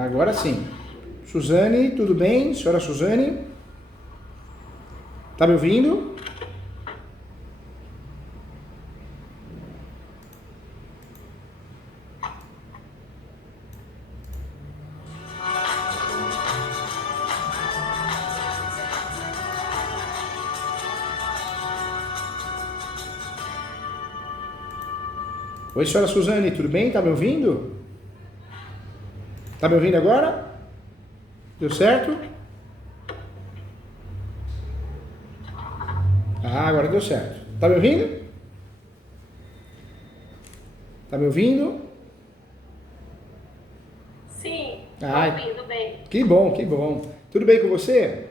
Agora sim. Suzane, tudo bem? Senhora Suzane? Tá me ouvindo? Oi, senhora Suzane, tudo bem? Tá me ouvindo? Tá me ouvindo agora? Deu certo? Ah, agora deu certo. Tá me ouvindo? Tá me ouvindo? Sim, Ah, estou ouvindo bem. que bom, que bom. Tudo bem com você?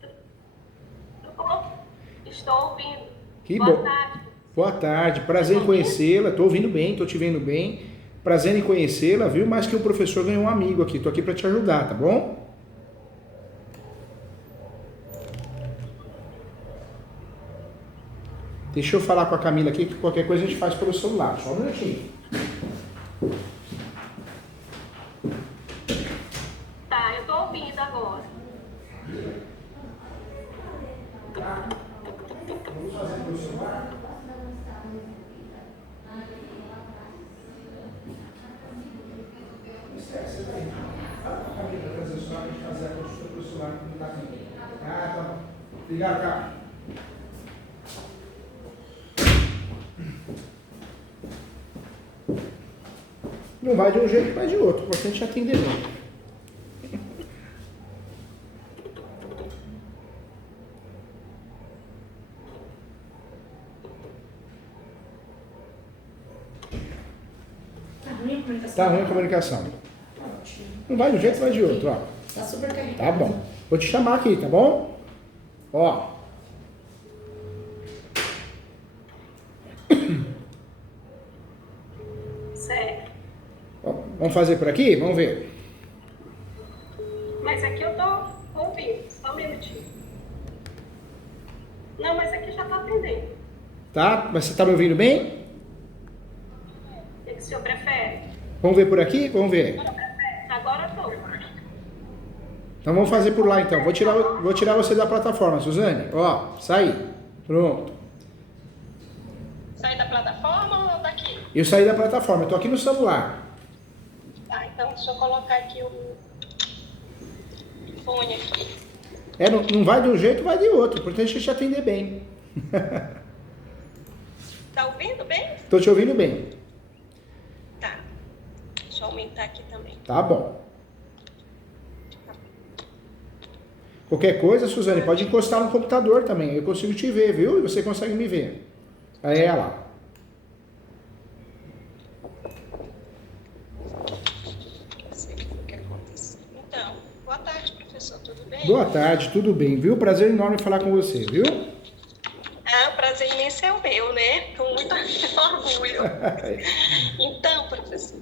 Tudo bom? Estou ouvindo. Que Boa bom. tarde. Boa tarde, Você prazer está em ouvindo? conhecê-la. Tô ouvindo bem, tô te vendo bem. Prazer em conhecê-la, viu? Mais que o professor ganhou um amigo aqui. Tô aqui para te ajudar, tá bom? Deixa eu falar com a Camila aqui, que qualquer coisa a gente faz pelo celular. Só um minutinho. Tá, eu estou ouvindo agora. Vamos fazer pelo celular? Esquece, tá aí. Fala com a Camila para fazer o celular, pra gente fazer a consulta pelo celular que não tá aqui. Ah, tá bom. Obrigado, cara. Não vai de um jeito, vai de outro. O importante é atender bem. Tá ruim a comunicação? Tá ruim a comunicação. Ótimo. Não vai de um jeito, vai de outro, ó. Tá super carregado. Tá bom. Vou te chamar aqui, tá bom? Ó. Certo. Ó, vamos fazer por aqui? Vamos ver. Mas aqui eu estou ouvindo. Só um minutinho. Não, mas aqui já está atendendo. Tá? Mas você tá me ouvindo bem? O que o senhor prefere? Vamos ver por aqui? Vamos ver. Agora estou. Então vamos fazer por lá então. Vou tirar você da plataforma, Suzane. Ó, saí. Pronto. Sai da plataforma ou daqui? Eu saí da plataforma, eu tô aqui no celular. Tá, então deixa eu colocar aqui o fone aqui. É, não vai de um jeito, vai de outro. O importante é te atender bem. Tá ouvindo bem? Tô te ouvindo bem. Tá. Deixa eu aumentar aqui também. Tá bom. Qualquer coisa, Suzane, pode encostar no computador também. Eu consigo te ver, viu? E você consegue me ver. Aí é lá. Não sei o que aconteceu. Então, boa tarde, professor. Tudo bem? Boa tarde, tudo bem, viu? Prazer enorme falar com você, viu? Ah, o prazer imenso é o meu, né? Com muito orgulho. Então, professor,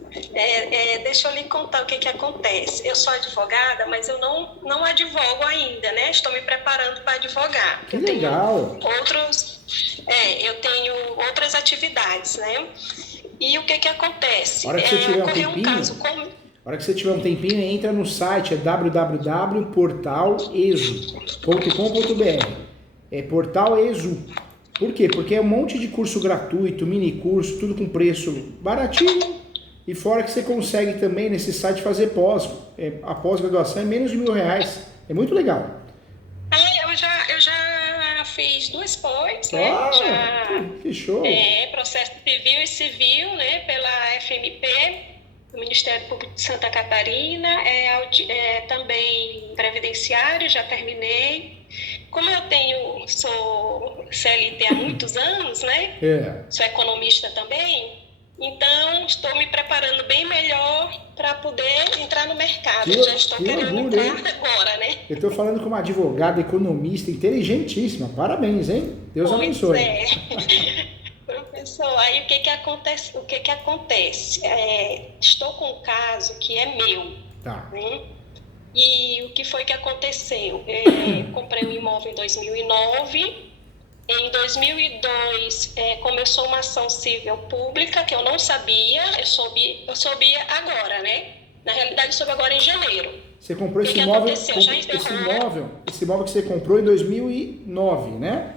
deixa eu lhe contar o que acontece. Eu sou advogada, mas eu não advogo ainda, né? Estou me preparando para advogar. Que legal! Eu tenho outras atividades, né? E o que acontece? A hora que você tiver um ocorreu tempinho, caso com... a hora que você tiver um tempinho, entra no site, é www.portalesu.com.br. É Portal Exu. Por quê? Porque é um monte de curso gratuito, mini curso, tudo com preço baratinho. E fora que você consegue também nesse site fazer a pós-graduação é menos de R$1.000. É muito legal. Eu já fiz 2 pós, né? Que show! Processo civil e civil, né? Pela FMP, do Ministério Público de Santa Catarina, também previdenciário, já terminei. Como eu sou CLT há muitos anos, né? Sou economista também, então estou me preparando bem melhor para poder entrar no mercado. Já estou querendo orgulho, entrar agora, né? Eu estou falando com uma advogada, economista, inteligentíssima. Parabéns, hein? Deus abençoe. Professor, aí o que acontece? Estou com um caso que é meu. Tá. Né? E o que foi que aconteceu? Comprei um imóvel em 2009. Em 2002, começou uma ação civil pública que eu não sabia. Eu soube agora, né? Na realidade, soube agora em janeiro. Você comprou O que esse que imóvel, aconteceu? Já encerrou. esse imóvel que você comprou em 2009, né?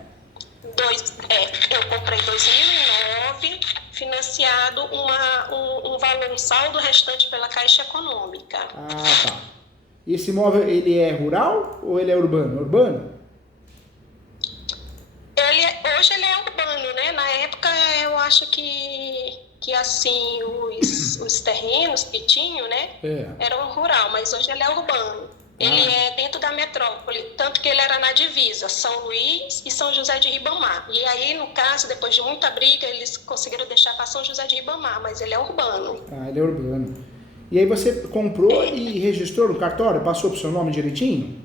Eu comprei em 2009, financiado um valor, um saldo restante pela Caixa Econômica. Ah, tá. E esse imóvel, ele é rural ou ele é urbano? Urbano? Hoje ele é urbano, né? Na época eu acho que assim, os terrenos que tinham, né? Eram rural, mas hoje ele é urbano. Ele é dentro da metrópole, tanto que ele era na divisa, São Luís e São José de Ribamar. E aí, no caso, depois de muita briga, eles conseguiram deixar para São José de Ribamar, mas ele é urbano. Ah, ele é urbano. E aí você comprou e registrou no cartório? Passou pro seu nome direitinho?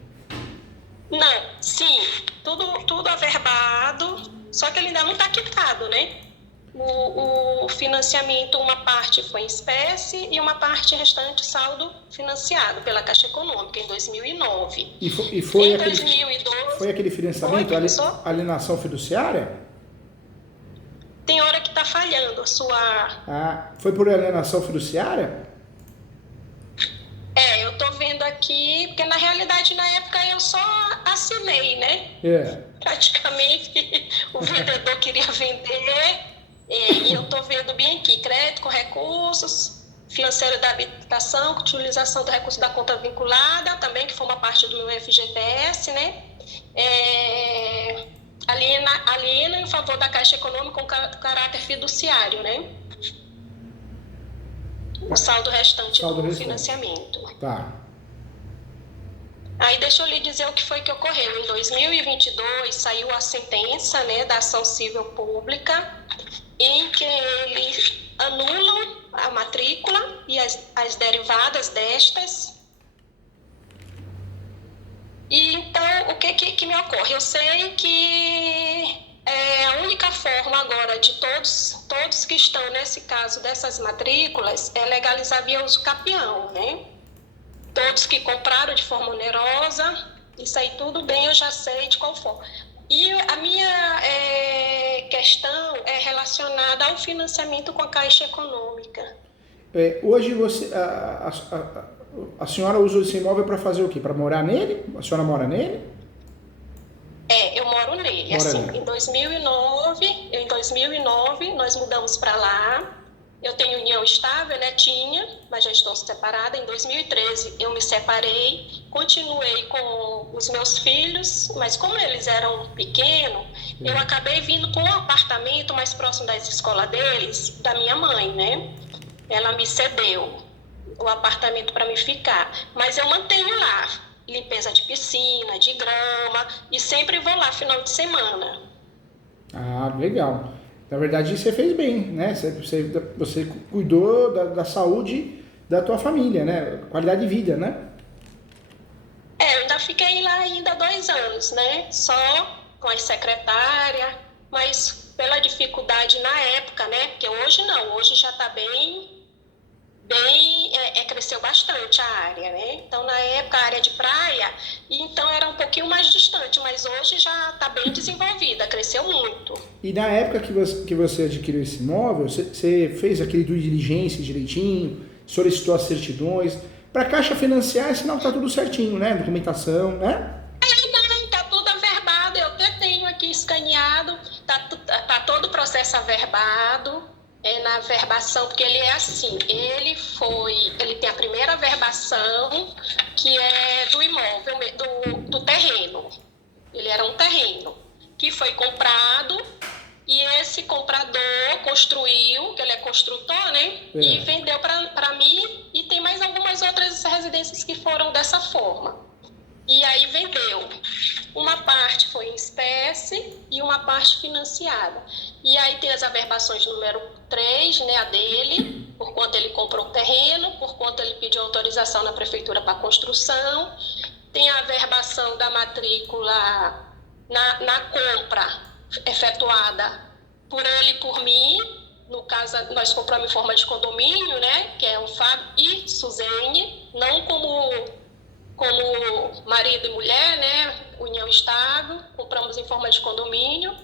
Não, sim, tudo averbado, só que ele ainda não está quitado, né? O financiamento, uma parte foi em espécie e uma parte restante saldo financiado pela Caixa Econômica em 2009. E foi em aquele, 2012, foi aquele financiamento, alienação fiduciária? Tem hora que está falhando a sua... Ah, foi por alienação fiduciária? Eu tô vendo aqui, porque na realidade na época eu só assinei, né? Praticamente o vendedor queria vender... E eu estou vendo bem aqui, crédito com recursos, financeiro da habitação, utilização do recurso da conta vinculada, também que foi uma parte do meu FGTS, né? Aliena em favor da Caixa Econômica com caráter fiduciário, né? O saldo restante do financiamento. Tá. Aí deixa eu lhe dizer o que foi que ocorreu. Em 2022 saiu a sentença, né, da ação civil pública, em que eles anulam a matrícula e as derivadas destas. E então, o que me ocorre? Eu sei que a única forma agora de todos que estão nesse caso dessas matrículas é legalizar via uso capião, né? Todos que compraram de forma onerosa, isso aí tudo bem, eu já sei de qual forma. E a minha questão é relacionada ao financiamento com a Caixa Econômica. Hoje a senhora usa esse imóvel para fazer o quê? Para morar nele? A senhora mora nele? Eu moro nele. Em 2009, nós mudamos para lá. Eu tenho união estável, né? Tinha, mas já estou separada. Em 2013 eu me separei, continuei com os meus filhos, mas como eles eram pequenos, eu acabei vindo com um apartamento mais próximo da escola deles, da minha mãe, né? Ela me cedeu o apartamento para me ficar, mas eu mantenho lá limpeza de piscina, de grama, e sempre vou lá final de semana. Ah, legal. Na verdade, você fez bem, né? Você cuidou da saúde da tua família, né? Qualidade de vida, né? Eu ainda fiquei lá ainda 2 anos, né? Só com a secretária, mas pela dificuldade na época, né? Porque hoje não, hoje já está bem cresceu bastante a área, né? Então, na época, a área de praia, então era um pouquinho mais distante, mas hoje já está bem desenvolvida, cresceu muito. E na época que você adquiriu esse imóvel, você fez aquele due diligência direitinho, solicitou as certidões, para a Caixa financiar, senão está tudo certinho, né? Documentação, né? Não, está tudo averbado, eu até tenho aqui escaneado, tá todo o processo averbado. Na averbação, porque ele é assim, ele tem a primeira averbação, que é do imóvel, do terreno. Ele era um terreno que foi comprado e esse comprador construiu, que ele é construtor, né? E vendeu para mim, e tem mais algumas outras residências que foram dessa forma. E aí vendeu. Uma parte foi em espécie e uma parte financiada. E aí tem as averbações número 3, né, a dele, por quanto ele comprou o terreno, por quanto ele pediu autorização na prefeitura para construção. Tem a averbação da matrícula na compra efetuada por ele e por mim. No caso, nós compramos em forma de condomínio, né, que é o Fábio e Suzene, não como marido e mulher, né, união estável, compramos em forma de condomínio.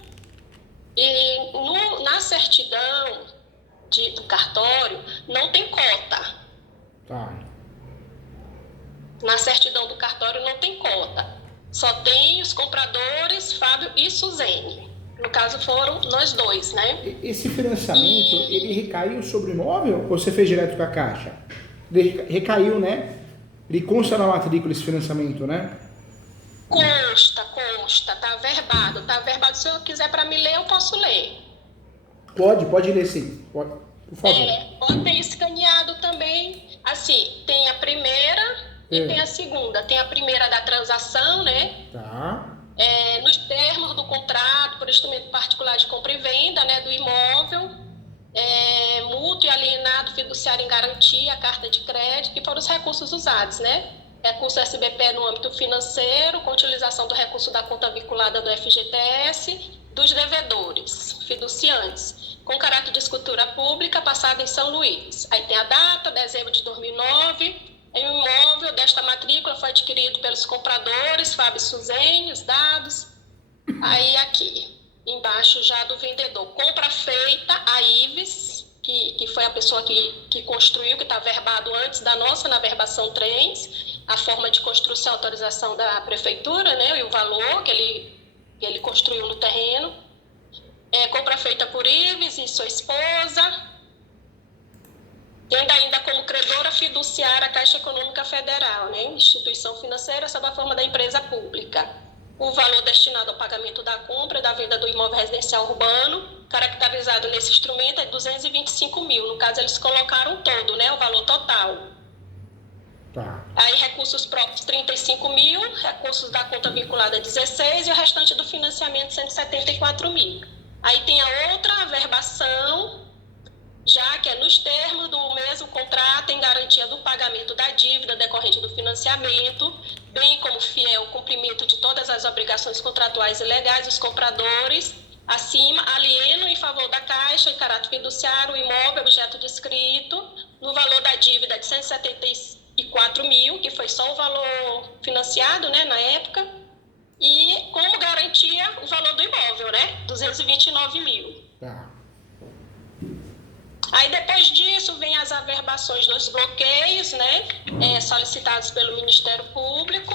E na certidão do cartório não tem cota. Tá. Na certidão do cartório não tem cota. Só tem os compradores, Fábio e Suzene. No caso foram nós dois, né? Esse financiamento, ele recaiu sobre o imóvel ou você fez direto com a Caixa? Ele recaiu, né? Ele consta na matrícula esse financiamento, né? Consta, tá averbado. Tá averbado. Se eu quiser para me ler, eu posso ler. Pode ler sim. Pode, por favor. Pode ter escaneado também. Assim, tem a primeira e tem a segunda. Tem a primeira da transação, né? Tá. Nos termos do contrato por instrumento particular de compra e venda, né, do imóvel, mútuo e alienado fiduciário em garantia, carta de crédito, e foram os recursos usados, né? Recurso SBP no âmbito financeiro, com utilização do recurso da conta vinculada do FGTS, dos devedores, fiduciantes, com caráter de escritura pública, passada em São Luís. Aí tem a data, dezembro de 2009, o imóvel desta matrícula foi adquirido pelos compradores, Fábio e Suzene, os dados. Aí aqui, embaixo já do vendedor, compra feita, a Ives, que foi a pessoa que construiu, que está verbado antes da nossa, na verbação 3, a forma de construção, autorização da prefeitura, né, e o valor que ele construiu no terreno. Compra feita por Ives e sua esposa. Tendo ainda como credora fiduciária a Caixa Econômica Federal, né, instituição financeira sob a forma da empresa pública. O valor destinado ao pagamento da compra e da venda do imóvel residencial urbano, caracterizado nesse instrumento, é 225 mil. No caso, eles colocaram todo, né, o valor total. Tá. Aí, recursos próprios, 35 mil, recursos da conta vinculada, 16, e o restante do financiamento, 174 mil. Aí tem a outra averbação, já que é nos termos do mesmo contrato em garantia do pagamento da dívida decorrente do financiamento, bem como fiel cumprimento de todas as obrigações contratuais e legais dos compradores, acima, alieno em favor da Caixa em caráter fiduciário o imóvel objeto descrito no valor da dívida de 174 mil, que foi só o valor financiado, né, na época, e como garantia o valor do imóvel, né, 229 mil. Tá. Aí depois disso vem as averbações dos bloqueios, né, solicitados pelo Ministério Público,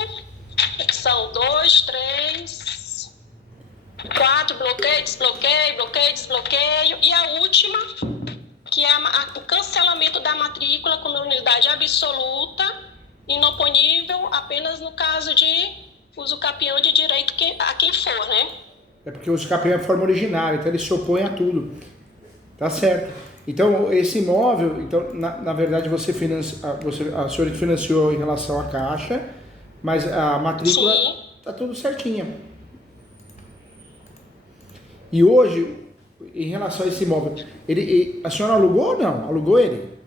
são 2, 3, 4, bloqueio, desbloqueio, e a última, que é o cancelamento da matrícula com nulidade absoluta, inoponível apenas no caso de uso capião de direito a quem for, né? É porque o uso capião é a forma originária, então ele se opõe a tudo. Tá certo. Então, esse imóvel, então, na verdade, a senhora financiou em relação à Caixa, mas a matrícula está tudo certinha. E hoje, em relação a esse imóvel, a senhora alugou ou não? Alugou ele?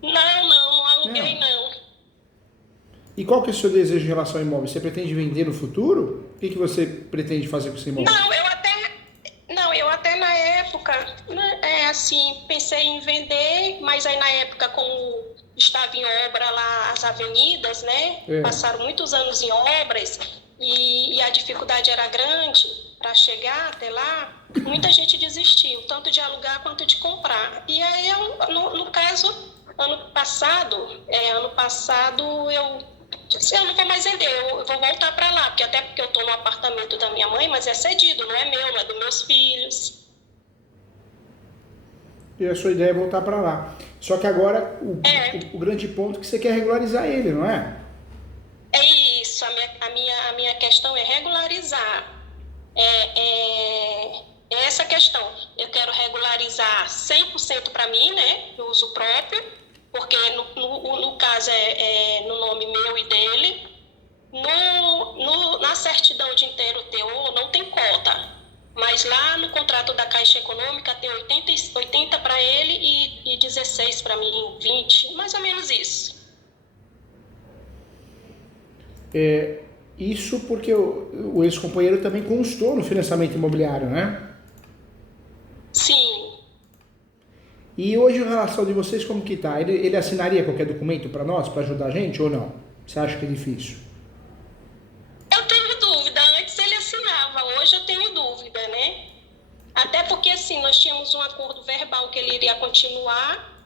Não aluguei, não. E qual que é o seu desejo em relação ao imóvel? Você pretende vender no futuro? O que você pretende fazer com esse imóvel? Não, eu até na época, assim, pensei em vender, mas aí na época, como estava em obra lá as avenidas, né? Passaram muitos anos em obras e a dificuldade era grande para chegar até lá, muita gente desistiu, tanto de alugar quanto de comprar. E aí, no caso, ano passado eu disse, eu não vou mais vender, eu vou voltar para lá, até porque eu estou no apartamento da minha mãe, mas é cedido, não é meu, não é dos meus filhos. E a sua ideia é voltar para lá. Só que agora o grande ponto é que você quer regularizar ele, não é? É isso, a minha questão é regularizar. Essa questão. Eu quero regularizar 100% para mim, né, no uso próprio, porque no caso é no nome meu e dele. Na certidão de inteiro teor não tem cota, mas lá no contrato da Caixa Econômica tem 80 para ele e 16 para mim, 20, mais ou menos isso. Isso porque o ex-companheiro também constou no financiamento imobiliário, né? Sim. E hoje, em relação de vocês, como que tá? Ele assinaria qualquer documento para nós, para ajudar a gente, ou não? Você acha que é difícil? Eu tenho dúvida. Antes ele assinava, hoje eu tenho dúvida, né? Até porque, assim, nós tínhamos um acordo verbal que ele iria continuar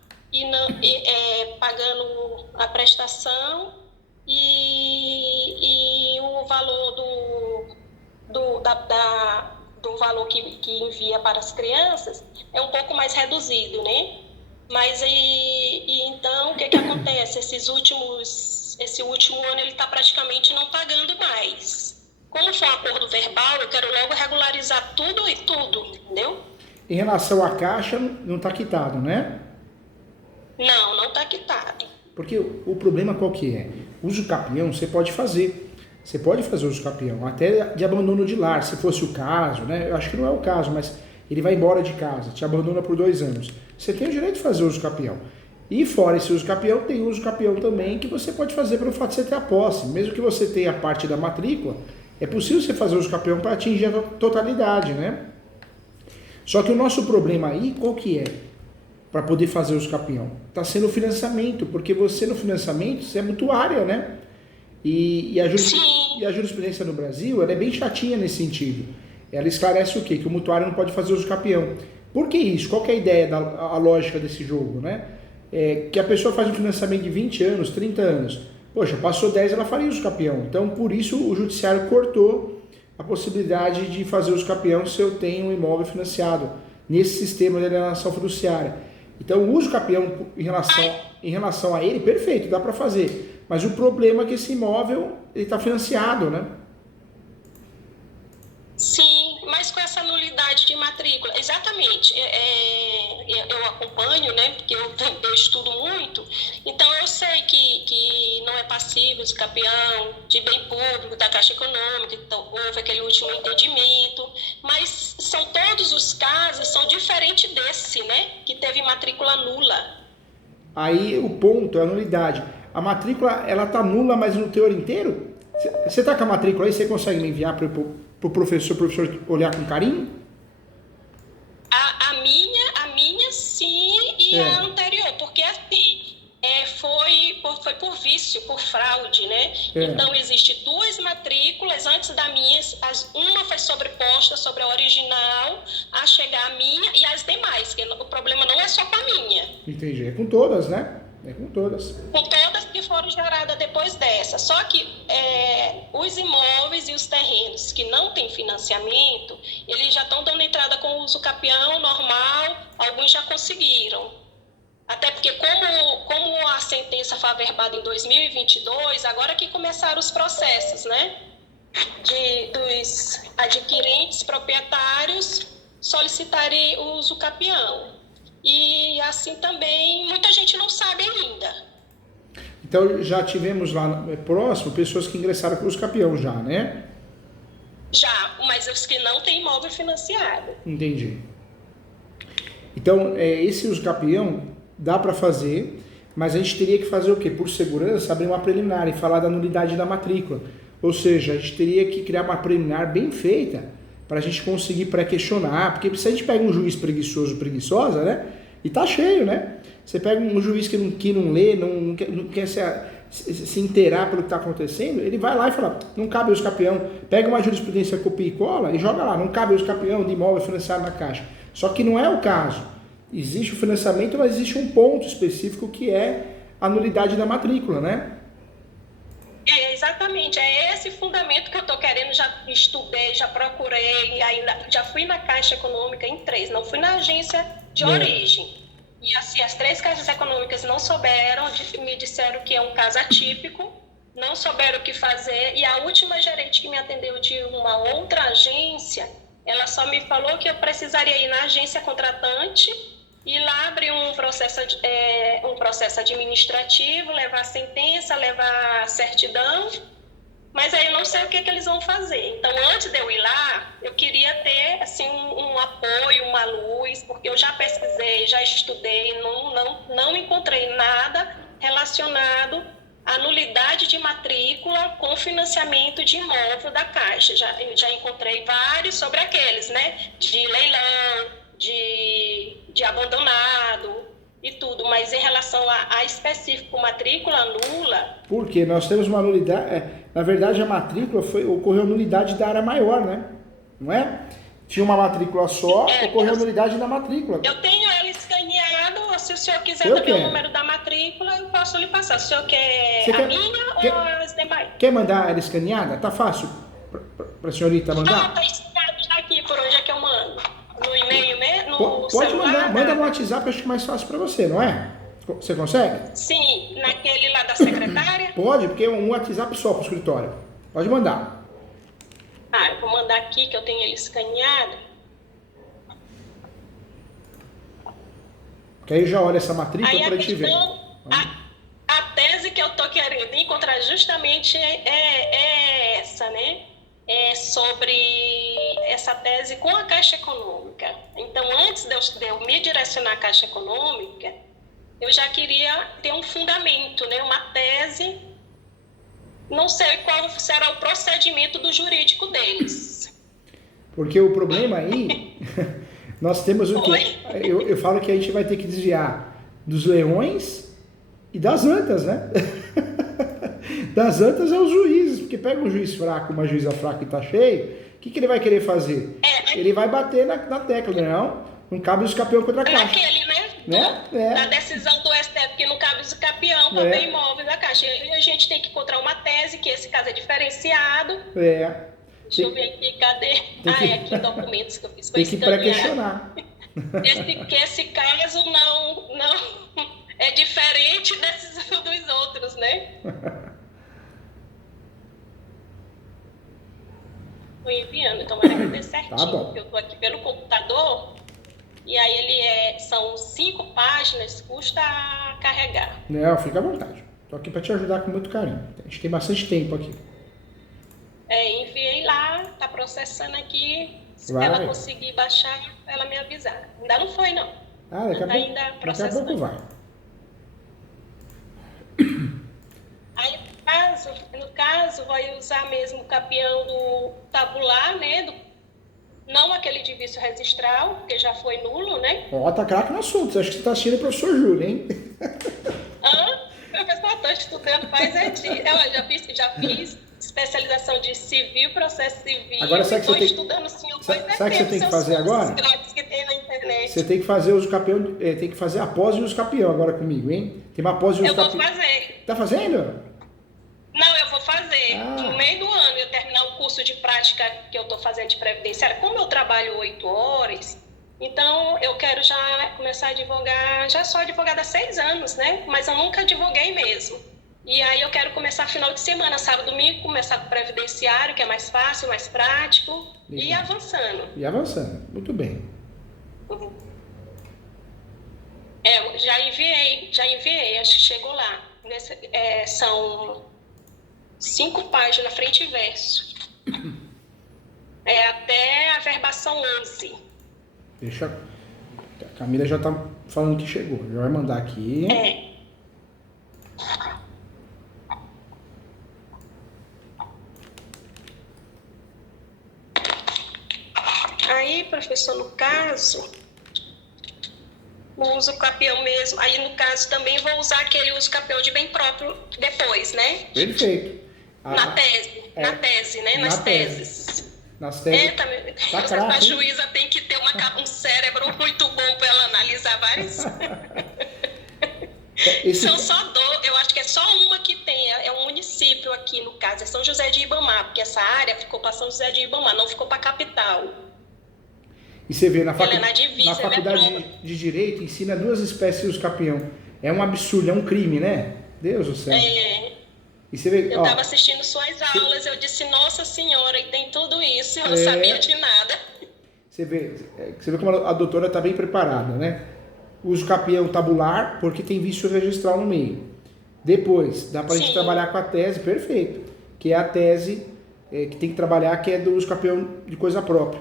pagando a prestação e o valor do valor que envia para as crianças é um pouco mais reduzido, né? Mas então o que acontece? Esse último ano ele está praticamente não pagando mais. Como foi um acordo verbal, eu quero logo regularizar tudo e tudo, entendeu? Em relação à Caixa, não está quitado, né? Não está quitado. Porque o problema qual que é? Uso capião você pode fazer. Você pode fazer uso capião, até de abandono de lar, se fosse o caso, né? Eu acho que não é o caso, mas ele vai embora de casa, te abandona por 2 anos. Você tem o direito de fazer uso capião. E fora esse uso capião, tem uso capião também que você pode fazer pelo fato de você ter a posse. Mesmo que você tenha a parte da matrícula, é possível você fazer uso capião para atingir a totalidade, né? Só que o nosso problema aí, qual que é? Para poder fazer uso capião? Está sendo o financiamento, porque você no financiamento, você é mutuária, né? E a jurisprudência no Brasil, ela é bem chatinha nesse sentido. Ela esclarece o quê? Que o mutuário não pode fazer uso capião. Por que isso? Qual que é a ideia, a lógica desse jogo, né? Que a pessoa faz um financiamento de 20 anos, 30 anos. Poxa, passou 10, ela faria uso capião. Então, por isso, o judiciário cortou a possibilidade de fazer uso capião se eu tenho um imóvel financiado nesse sistema de alienação fiduciária. Então, o uso capião em relação a ele, perfeito, dá para fazer. Mas o problema é que esse imóvel está financiado, né? Sim, mas com essa nulidade de matrícula, exatamente, eu acompanho, né, porque eu estudo muito, então eu sei que não é passível de capião, de bem público, da Caixa Econômica, então houve aquele último entendimento, mas todos os casos são diferentes desse, né, que teve matrícula nula. Aí o ponto é a nulidade. A matrícula, ela tá nula, mas no teor inteiro? Você tá com a matrícula aí, você consegue me enviar para o professor olhar com carinho? A minha sim, e a anterior, porque assim, foi por vício, por fraude, né? Então, existe 2 matrículas antes da minha, uma foi sobreposta sobre a original, a chegar a minha e as demais, que o problema não é só com a minha. Entendi, é com todas, né? É com todas. Com todas que foram geradas depois dessa. Só que os imóveis e os terrenos que não têm financiamento, eles já estão dando entrada com uso capião normal, alguns já conseguiram. Até porque como a sentença foi averbada em 2022, agora que começaram os processos, né? Dos adquirentes proprietários solicitarem o uso capião. E assim também muita gente não sabe ainda. Então já tivemos lá próximo pessoas que ingressaram com os capião já, né? Já, mas os que não têm imóvel financiado. Entendi. Então esse uso capião dá para fazer, mas a gente teria que fazer o quê? Por segurança, abrir uma preliminar e falar da nulidade da matrícula. Ou seja, a gente teria que criar uma preliminar bem feita para a gente conseguir pré-questionar, porque se a gente pega um juiz preguiçosa, né? E tá cheio, né? Você pega um juiz que não lê, não quer se inteirar pelo que está acontecendo, ele vai lá e fala, não cabe uso capião, pega uma jurisprudência, copia e cola e joga lá, não cabe uso capião de imóvel financiado na Caixa. Só que não é o caso. Existe o financiamento, mas existe um ponto específico que é a nulidade da matrícula, né? Exatamente, é esse fundamento que eu estou querendo, já estudei, já procurei, ainda já fui na Caixa Econômica em 3, não fui na agência de origem. E assim, as 3 caixas econômicas não souberam, me disseram que é um caso atípico, não souberam o que fazer, e a última gerente que me atendeu de uma outra agência, ela só me falou que eu precisaria ir na agência contratante e lá abrir um processo administrativo, levar sentença, levar certidão, mas aí eu não sei o que eles vão fazer. Então, antes de eu ir lá, eu queria ter assim, um apoio, uma luz, porque eu já pesquisei, já estudei, não encontrei nada relacionado à nulidade de matrícula com financiamento de imóvel da Caixa. Eu já encontrei vários sobre aqueles, né? De leilão, de abandonado e tudo, mas em relação a específico matrícula nula... Porque nós temos uma nulidade, na verdade a matrícula ocorreu nulidade da área maior, né? Não é? Tinha uma matrícula só, ocorreu nulidade da matrícula. Eu tenho ela escaneado, ou se o senhor quiser Eu também quero. o número da matrícula, eu posso lhe passar. O senhor quer Você a quer- minha quer- ou as demais? Quer mandar ela escaneada? Tá fácil para a senhorita Ah, mandar? tá escrito já aqui, por onde é que eu mando? No e-mail mesmo? No Pode celular? mandar, manda no WhatsApp, acho que é mais fácil para você, não é? Você consegue? Sim, naquele lá da secretária. Pode, porque é um WhatsApp só para o escritório. Pode mandar. Ah, eu vou mandar aqui que eu tenho ele escaneado. Porque aí já olha essa matrícula Aí para a gente ver. questão, a tese que eu tô querendo encontrar justamente é essa, né? É sobre essa tese com a Caixa Econômica. Então, antes de eu me direcionar à Caixa Econômica, eu já queria ter um fundamento, né? Uma tese. Não sei qual será o procedimento do jurídico deles. Porque o problema aí, nós temos o quê? Oi? Eu falo que a gente vai ter que desviar dos leões e das antas, né? Das antas é os juízes, porque pega um juiz fraco, uma juíza fraca e tá cheio, o que ele vai querer fazer? Ele vai bater na tecla, não cabe os campeões contra a Caixa. Naquele, Né? Da decisão do STF que não cabe os campeão para bem imóvel da Caixa. E a gente tem que encontrar uma tese, que esse caso é diferenciado. Deixa eu ver aqui, cadê? É aqui em documentos que eu fiz. Tem que pré-questionar. Esse caso não é diferente dos outros, né? Estou enviando, então vai depender certinho. Tá bom. Eu estou aqui pelo computador e aí são 5 páginas, custa carregar. Não, fica à vontade. Estou aqui para te ajudar com muito carinho. A gente tem bastante tempo aqui. Enviei lá, tá processando aqui. Se Vai. ela conseguir baixar, ela me avisar. Ainda não foi, não. Daqui a Tá ainda pouco processando. vai. Aí, no caso, vai usar mesmo o campeão do tabular, né? Não aquele de vício registral, porque já foi nulo, né? Ó, tá craque no assunto. Acho que você tá assistindo o professor Júlio, hein? Professor, estou estudando faz eu já fiz especialização de civil, processo civil. Agora, sabe que você tem- estudando sim, Sabe o que você tem que fazer agora? Grátis que tem na internet. Você tem que fazer uso campeão, tem que fazer a pós de uso campeão agora comigo, hein? Tem uma pós de uso Eu vou campeão. fazer. Tá fazendo? Não, eu vou fazer. Ah. No meio do ano, eu terminar o curso de prática que eu estou fazendo de previdenciária. Como eu trabalho 8 horas, então eu quero já começar a advogar. Já sou advogada há 6 anos, né? Mas eu nunca advoguei mesmo. E aí eu quero começar final de semana, sábado, domingo, começar com o previdenciário, que é mais fácil, mais prático, e ir avançando. E avançando. Muito bem. Já enviei, acho que chegou lá. São 5 páginas, frente e verso. Até a verbação 11. Deixa. A Camila já tá falando que chegou. Já vai mandar aqui. Aí, professor, no caso, o uso capião mesmo. Aí, no caso, também vou usar aquele uso capião de bem próprio depois, né? Perfeito. Na tese, né? Nas teses. Nas teses. Tá craque, A juíza tem que ter um cérebro muito bom para ela analisar vários. São eu acho que é só uma que tem, é um município aqui, no caso, é São José de Ibamar, porque essa área ficou para São José de Ibamar, não ficou para a capital. E você vê, na divisa, faculdade de Direito, ensina 2 espécies de uso capião. É um absurdo, é um crime, né? Deus do céu. E você vê, eu estava assistindo suas aulas, eu disse, nossa senhora, e tem tudo isso, eu não sabia de nada. Você vê como a doutora está bem preparada, né? Uso capião tabular, porque tem vício registral no meio. Depois, dá para a gente trabalhar com a tese, perfeito. Que é a tese que tem que trabalhar, que é do uso capião de coisa própria.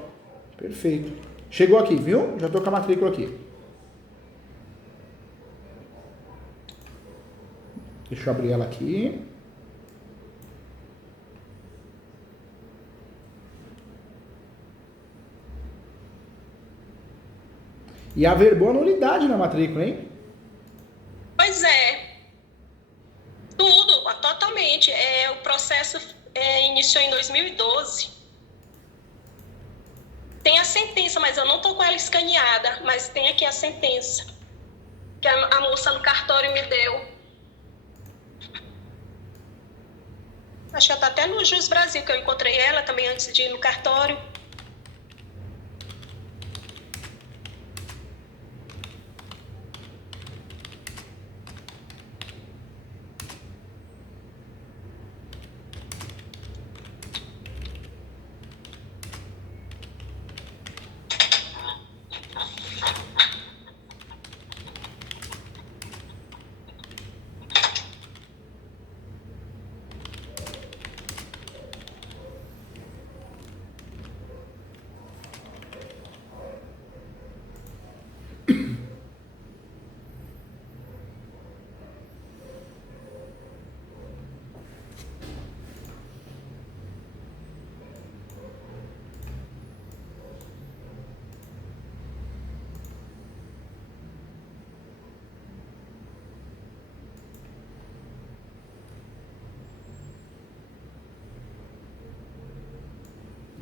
Perfeito. Chegou aqui, viu? Já estou com a matrícula aqui. Deixa eu abrir ela aqui. E averbou a nulidade na matrícula, hein? Pois é. Tudo, totalmente. O processo iniciou em 2012. Tem a sentença, mas eu não estou com ela escaneada, mas tem aqui a sentença. que a moça no cartório me deu. Acho que ela tá até no Jus Brasil, que eu encontrei ela também antes de ir no cartório.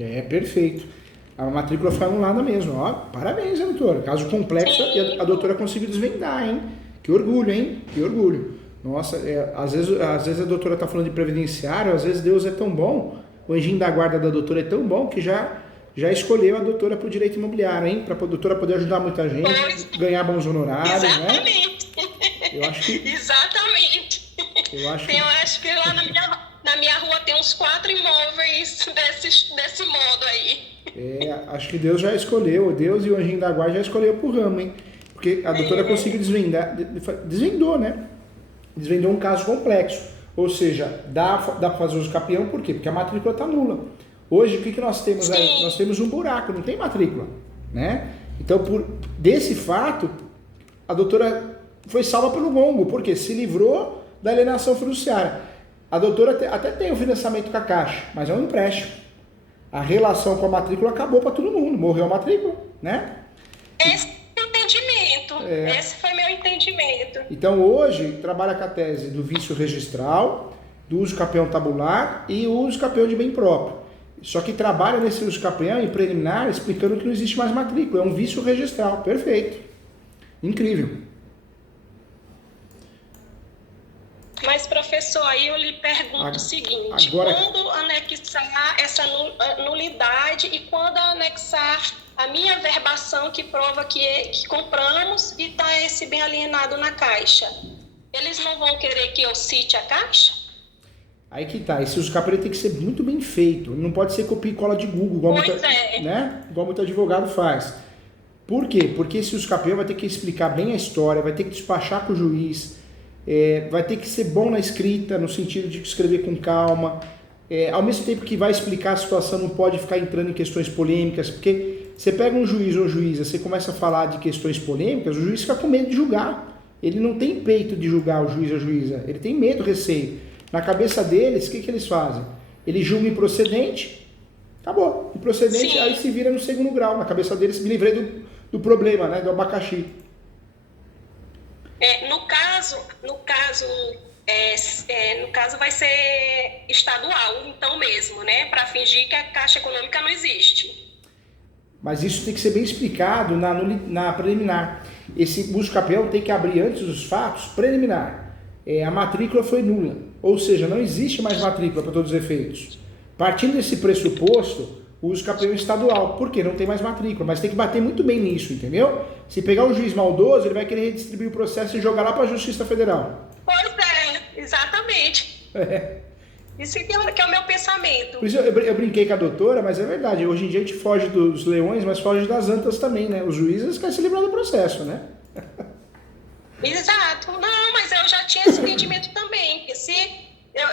É, perfeito. A matrícula foi anulada mesmo. Ó, parabéns, hein, doutora. Caso complexo e a doutora conseguiu desvendar, hein? Que orgulho, hein? Que orgulho. Nossa, às vezes a doutora está falando de previdenciário, às vezes Deus é tão bom, o anjinho da guarda da doutora é tão bom que já escolheu a doutora para o direito imobiliário, hein? Para a doutora poder ajudar muita gente, ganhar bons honorários, exatamente. Né? Eu acho que... Exatamente. Eu acho que lá na minha rua tem uns 4 imóveis desse modo aí. Acho que Deus já escolheu, Deus e o anjinho da guarda já escolheu pro ramo, hein? Porque a doutora conseguiu desvendou, né? Desvendou um caso complexo. Ou seja, dá para fazer uso capião, por quê? Porque a matrícula está nula. Hoje, o que nós temos aí? Nós temos um buraco, não tem matrícula, né? Então, desse fato, a doutora foi salva pelo gongo, porque se livrou da alienação fiduciária. A doutora até tem o financiamento com a Caixa, mas é um empréstimo. A relação com a matrícula acabou para todo mundo, morreu a matrícula, né? Esse é o entendimento, esse foi meu entendimento. Então hoje trabalha com a tese do vício registral, do uso capião tabular e o uso capião de bem próprio. Só que trabalha nesse uso capião em preliminar explicando que não existe mais matrícula, é um vício registral, perfeito, incrível. Mas, professor, aí eu lhe pergunto o seguinte, quando anexar essa nulidade e quando anexar a minha verbação que prova que compramos e está esse bem alienado na Caixa, eles não vão querer que eu cite a Caixa? Aí que tá, esse uso capião tem que ser muito bem feito, não pode ser copia e cola de Google, igual muito advogado faz. Por quê? Porque esse uso capião vai ter que explicar bem a história, vai ter que despachar com o juiz, vai ter que ser bom na escrita, no sentido de escrever com calma, ao mesmo tempo que vai explicar a situação, não pode ficar entrando em questões polêmicas, porque você pega um juiz ou juíza, você começa a falar de questões polêmicas, o juiz fica com medo de julgar, ele não tem peito de julgar o juiz ou a juíza, ele tem medo, receio. Na cabeça deles, o que eles fazem? Eles julgam improcedente, acabou, improcedente, aí se vira no segundo grau, na cabeça deles, me livrei do problema, né, do abacaxi. No caso vai ser estadual, então mesmo, né? Para fingir que a Caixa Econômica não existe. Mas isso tem que ser bem explicado na preliminar. Esse uso capião tem que abrir antes dos fatos preliminar. A matrícula foi nula, ou seja, não existe mais matrícula para todos os efeitos. Partindo desse pressuposto, o uso capião estadual, porque não tem mais matrícula, mas tem que bater muito bem nisso, entendeu? Se pegar um juiz maldoso, ele vai querer redistribuir o processo e jogar lá para a Justiça Federal. Pois exatamente. Isso que é o meu pensamento. Por isso eu brinquei com a doutora, mas é verdade, hoje em dia a gente foge dos leões, mas foge das antas também, né? Os juízes querem se livrar do processo, né? Exato. Não, mas eu já tinha esse entendimento também, que se eu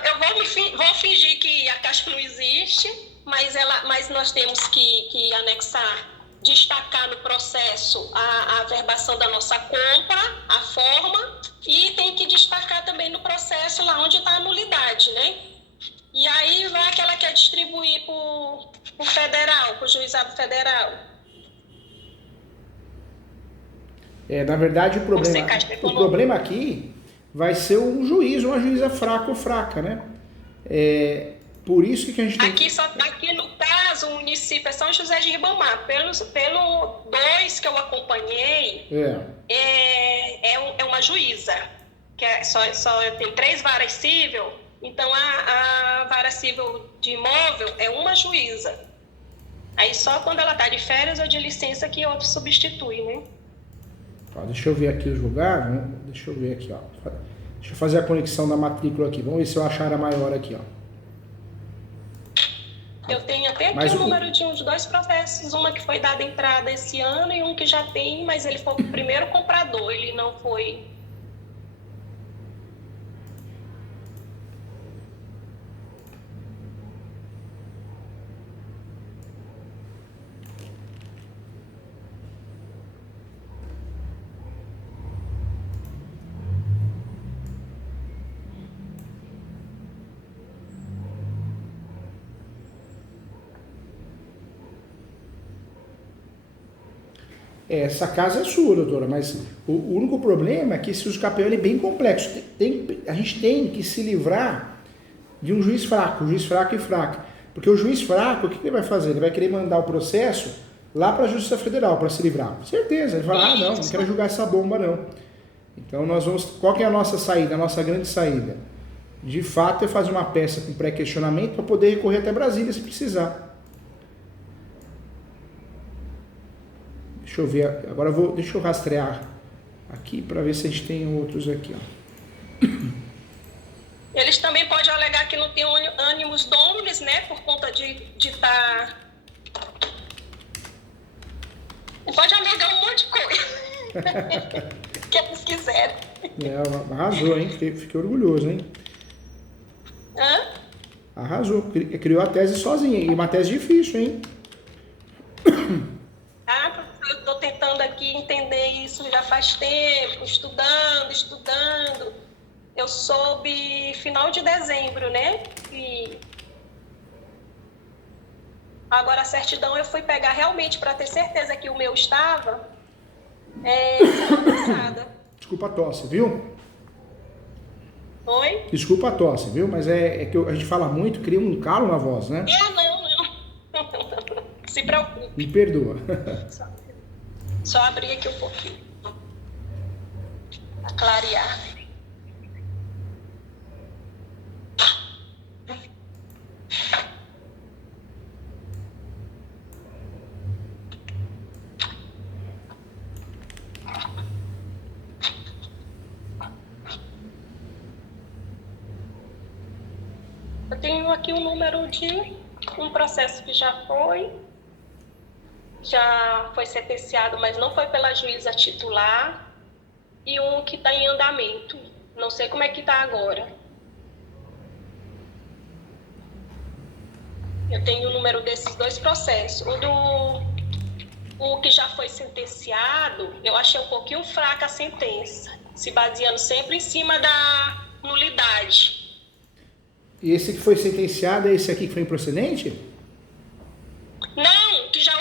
vou fingir que a Caixa não existe, mas nós temos que anexar, destacar no processo a verbação da nossa compra, a forma, e tem que destacar também no processo lá onde está a nulidade, né? E aí vai que ela quer distribuir para o federal, para o juizado federal. Na verdade, o problema aqui vai ser um juiz, uma juíza fraca ou fraca, né? Por isso que a gente tem... Aqui no caso, o município é São José de Ribamar. Pelo 2 que eu acompanhei, é uma juíza, que só tem 3 varas cível, então a vara cível de imóvel é uma juíza. Aí só quando ela está de férias ou de licença que outro substitui, né? Ó, deixa eu ver aqui o julgar, né? Deixa eu ver aqui, ó. Deixa eu fazer a conexão da matrícula aqui. Vamos ver se eu achar a maior aqui, ó. Eu tenho até aqui o número de uns 2 processos, uma que foi dada entrada esse ano e um que já tem, mas ele foi o primeiro comprador, ele não foi... Essa casa é sua, doutora, mas o único problema é que esse uso capião é bem complexo. A gente tem que se livrar de um juiz fraco e fraco. Porque o juiz fraco, o que ele vai fazer? Ele vai querer mandar o processo lá para a Justiça Federal para se livrar. Certeza, ele fala, não quero julgar essa bomba não. Então nós vamos, qual que é a nossa saída, a nossa grande saída? De fato é fazer uma peça com pré-questionamento para poder recorrer até Brasília se precisar. Deixa eu ver, agora deixa eu rastrear aqui para ver se a gente tem outros aqui, ó. Eles também podem alegar que não tem ânimos dominis, né, por conta de estar... Pode alegar um monte de coisa que eles quiserem. Arrasou, hein? Fiquei orgulhoso, hein? Hã? Arrasou, criou a tese sozinha, e uma tese difícil, hein? Eu estou tentando aqui entender isso já faz tempo, estudando. Eu soube final de dezembro, né? E agora a certidão eu fui pegar realmente para ter certeza que o meu estava semana passada. Desculpa a tosse, viu? Oi? Desculpa a tosse, viu? Mas é que a gente fala muito, cria um calo na voz, né? Não. Se preocupe. Me perdoa. Só abrir aqui um pouquinho. Para clarear. Eu tenho aqui o número de um processo que já foi sentenciado, mas não foi pela juíza titular, e um que está em andamento. Não sei como é que está agora. Eu tenho o número desses 2 processos. O que já foi sentenciado, eu achei um pouquinho fraca a sentença, se baseando sempre em cima da nulidade. E esse que foi sentenciado é esse aqui que foi improcedente? Não, que já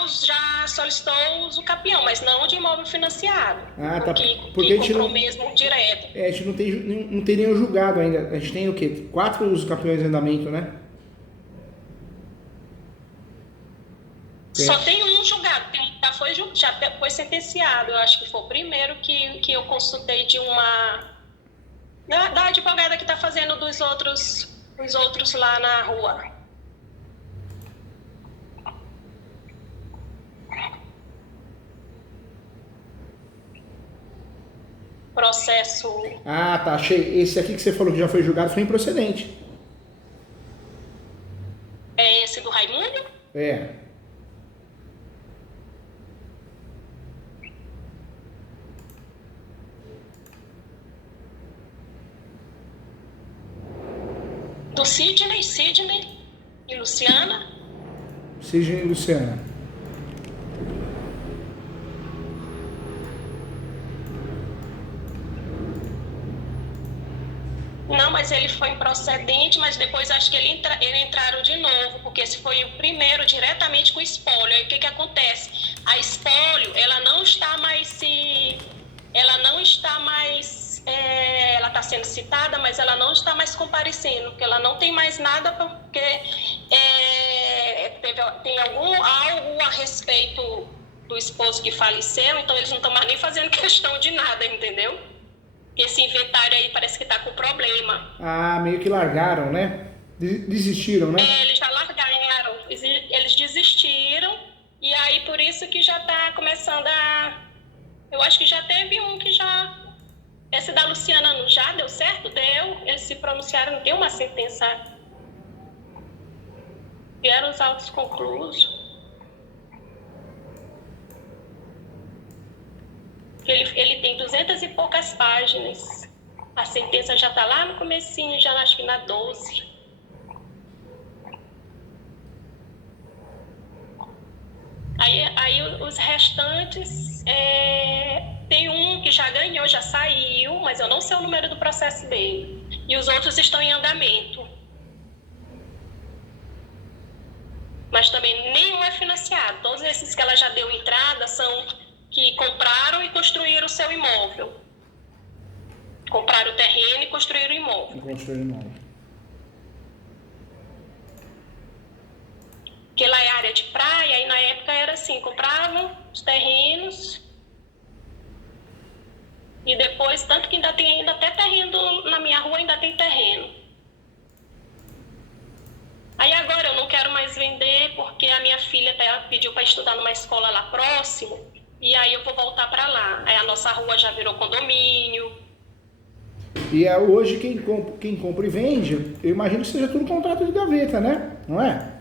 solicitou o uso capião, mas não de imóvel financiado. Ah, tá. Porque a gente comprou mesmo direto. A gente não tem nenhum julgado ainda. A gente tem o quê? 4 usos capiões em andamento, né? Só tem um julgado, já foi sentenciado. Eu acho que foi o primeiro que eu consultei da advogada que está fazendo os outros lá na rua. Processo... Ah, tá, achei. Esse aqui que você falou que já foi julgado foi improcedente. É esse do Raimundo? É. Do Sidney e Luciana. Sidney e Luciana. Não, mas ele foi improcedente, mas depois acho que ele entraram de novo, porque esse foi o primeiro diretamente com espólio. Aí o que acontece? A espólio, ela não está mais ela está sendo citada, mas ela não está mais comparecendo, porque ela não tem mais nada, porque tem algo a respeito do esposo que faleceu, então eles não estão mais nem fazendo questão de nada, entendeu? Esse inventário aí parece que está com problema. Ah, meio que largaram, né? Desistiram, né? Eles já largaram, eles desistiram, e aí por isso que já está começando a... Eu acho que já teve um que já... Esse da Luciana não já deu certo? Deu. Eles se pronunciaram, deu uma sentença. Vieram os autos conclusos. Ele tem 200 e poucas páginas. A sentença já está lá no comecinho, já acho que na 12. Aí os restantes, tem um que já ganhou, já saiu, mas eu não sei o número do processo dele. E os outros estão em andamento. Mas também nenhum é financiado. Todos esses que ela já deu entrada são que compraram e construíram o seu imóvel. Compraram o terreno e construíram o imóvel. Construíram imóvel. Porque lá é área de praia, e na época era assim, compravam os terrenos e depois, tanto que ainda tem até terreno, na minha rua ainda tem terreno. Aí agora eu não quero mais vender porque a minha filha pediu para estudar numa escola lá próximo, e aí eu vou voltar para lá. Aí a nossa rua já virou condomínio. E hoje quem compra e vende, eu imagino que seja tudo contrato de gaveta, né? Não é?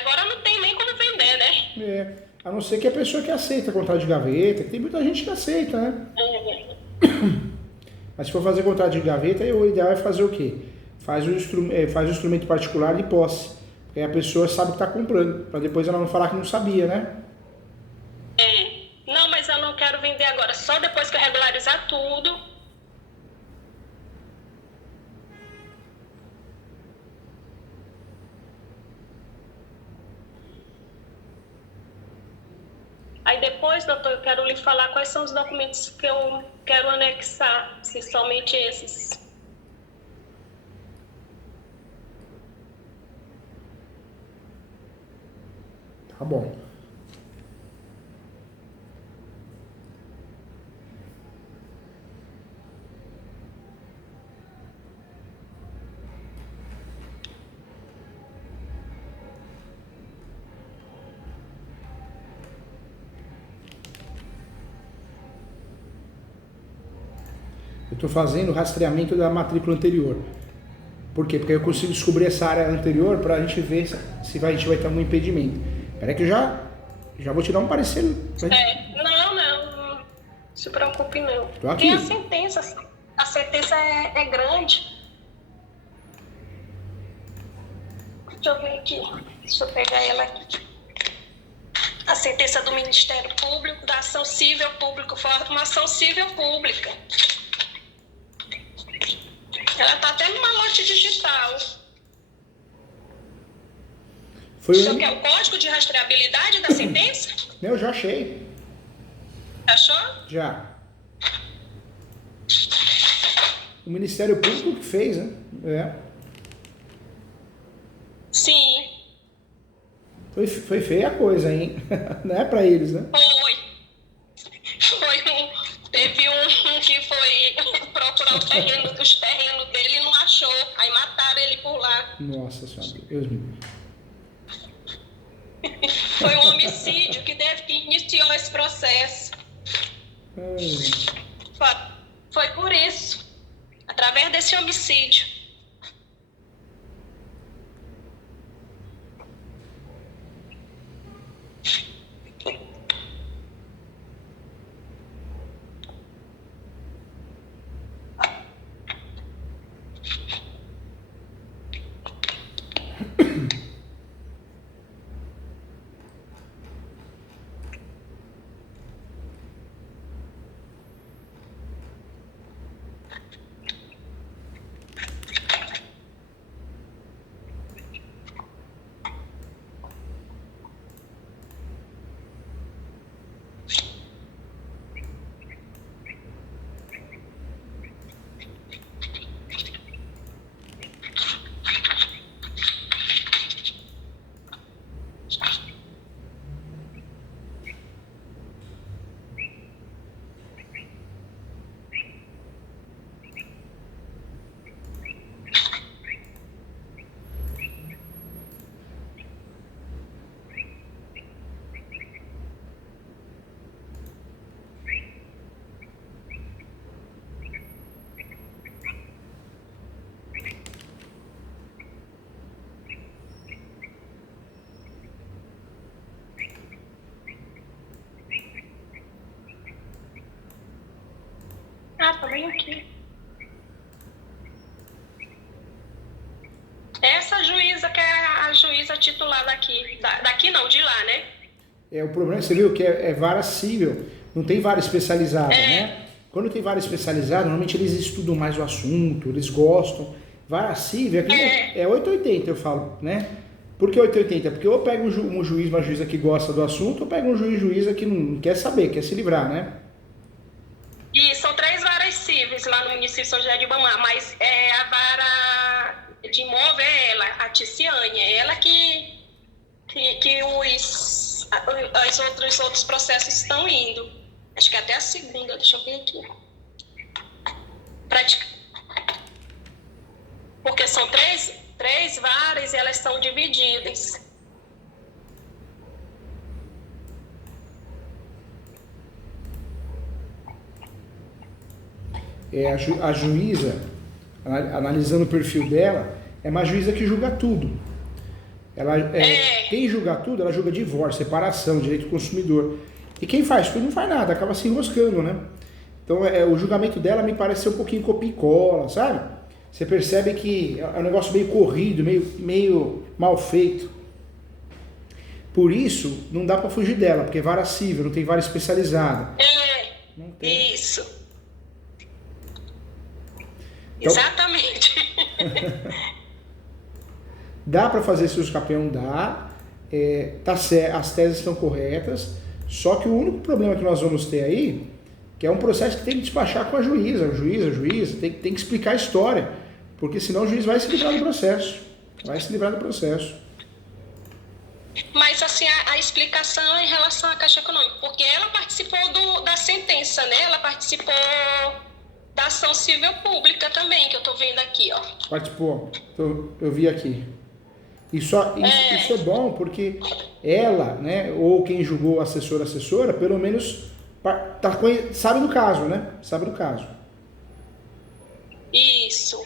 Agora não tem nem como vender, né? A não ser que a pessoa que aceita contrato de gaveta, que tem muita gente que aceita, né? Mas se for fazer contrato de gaveta, o ideal é fazer o quê? Faz o instrumento particular de posse. Porque aí a pessoa sabe o que está comprando, para depois ela não falar que não sabia, né? Não, mas eu não quero vender agora, só depois que eu regularizar tudo. Aí depois, doutor, eu quero lhe falar quais são os documentos que eu quero anexar, se somente esses. Tá bom. Eu estou fazendo o rastreamento da matrícula anterior. Por quê? Porque eu consigo descobrir essa área anterior para a gente ver se a gente vai ter algum impedimento. Espera que eu já vou te dar um parecer. Não se preocupe não. Tô aqui. Tem a sentença é grande. Deixa eu ver aqui, deixa eu pegar ela aqui. A sentença do Ministério Público, da Ação Civil Pública, foi uma ação civil pública. Ela está até numa lote digital. Você quer o código de rastreabilidade da sentença? Eu já achei. Achou? Já. O Ministério Público que fez, né? Sim. Foi feia a coisa, hein? Não é pra eles, né? Teve um que foi procurar os terrenos dele e não achou. Aí mataram ele por lá. Nossa Senhora, Deus me livre. Foi um homicídio que iniciou esse processo. Foi por isso. Através desse homicídio. tá bem aqui. Essa juíza que é a juíza titular daqui. Daqui não, de lá, né? O problema, você viu que é vara civil, não tem vara especializada, né? Quando tem vara especializada, normalmente eles estudam mais o assunto, eles gostam. Vara civil aqui é 880, eu falo, né? Por que 880? Porque ou eu pego um juiz, uma juíza que gosta do assunto, ou pego um juíza que não quer saber, quer se livrar, né? E são 3 varas cíveis lá no município de São José de Ribamar, mas a vara de imóvel é ela, a Ticiane, é ela que os outros processos estão indo. Acho que até a segunda, deixa eu ver aqui. Porque são três varas e elas são divididas. A juíza, analisando o perfil dela, é uma juíza que julga tudo. Quem julga tudo, ela julga divórcio, separação, direito do consumidor. E quem faz tudo não faz nada, acaba se enroscando, né? Então o julgamento dela me parece ser um pouquinho copia e cola, sabe? Você percebe que é um negócio meio corrido, meio mal feito. Por isso, não dá para fugir dela, porque é vara civil, não tem vara especializada. Não tem. Isso. Então, exatamente. Dá para fazer esse uso capião? Dá. Tá certo, as teses estão corretas. Só que o único problema que nós vamos ter aí, que é um processo que tem que despachar com a juíza, tem que explicar a história. Porque senão o juiz vai se livrar do processo. Mas assim, a explicação é em relação à Caixa Econômica, porque ela participou da sentença, né? Ela participou da ação civil pública também, que eu tô vendo aqui, ó. Participou, eu vi aqui. Isso é bom porque ela, né, ou quem julgou assessora, pelo menos sabe do caso, né? Sabe do caso. Isso.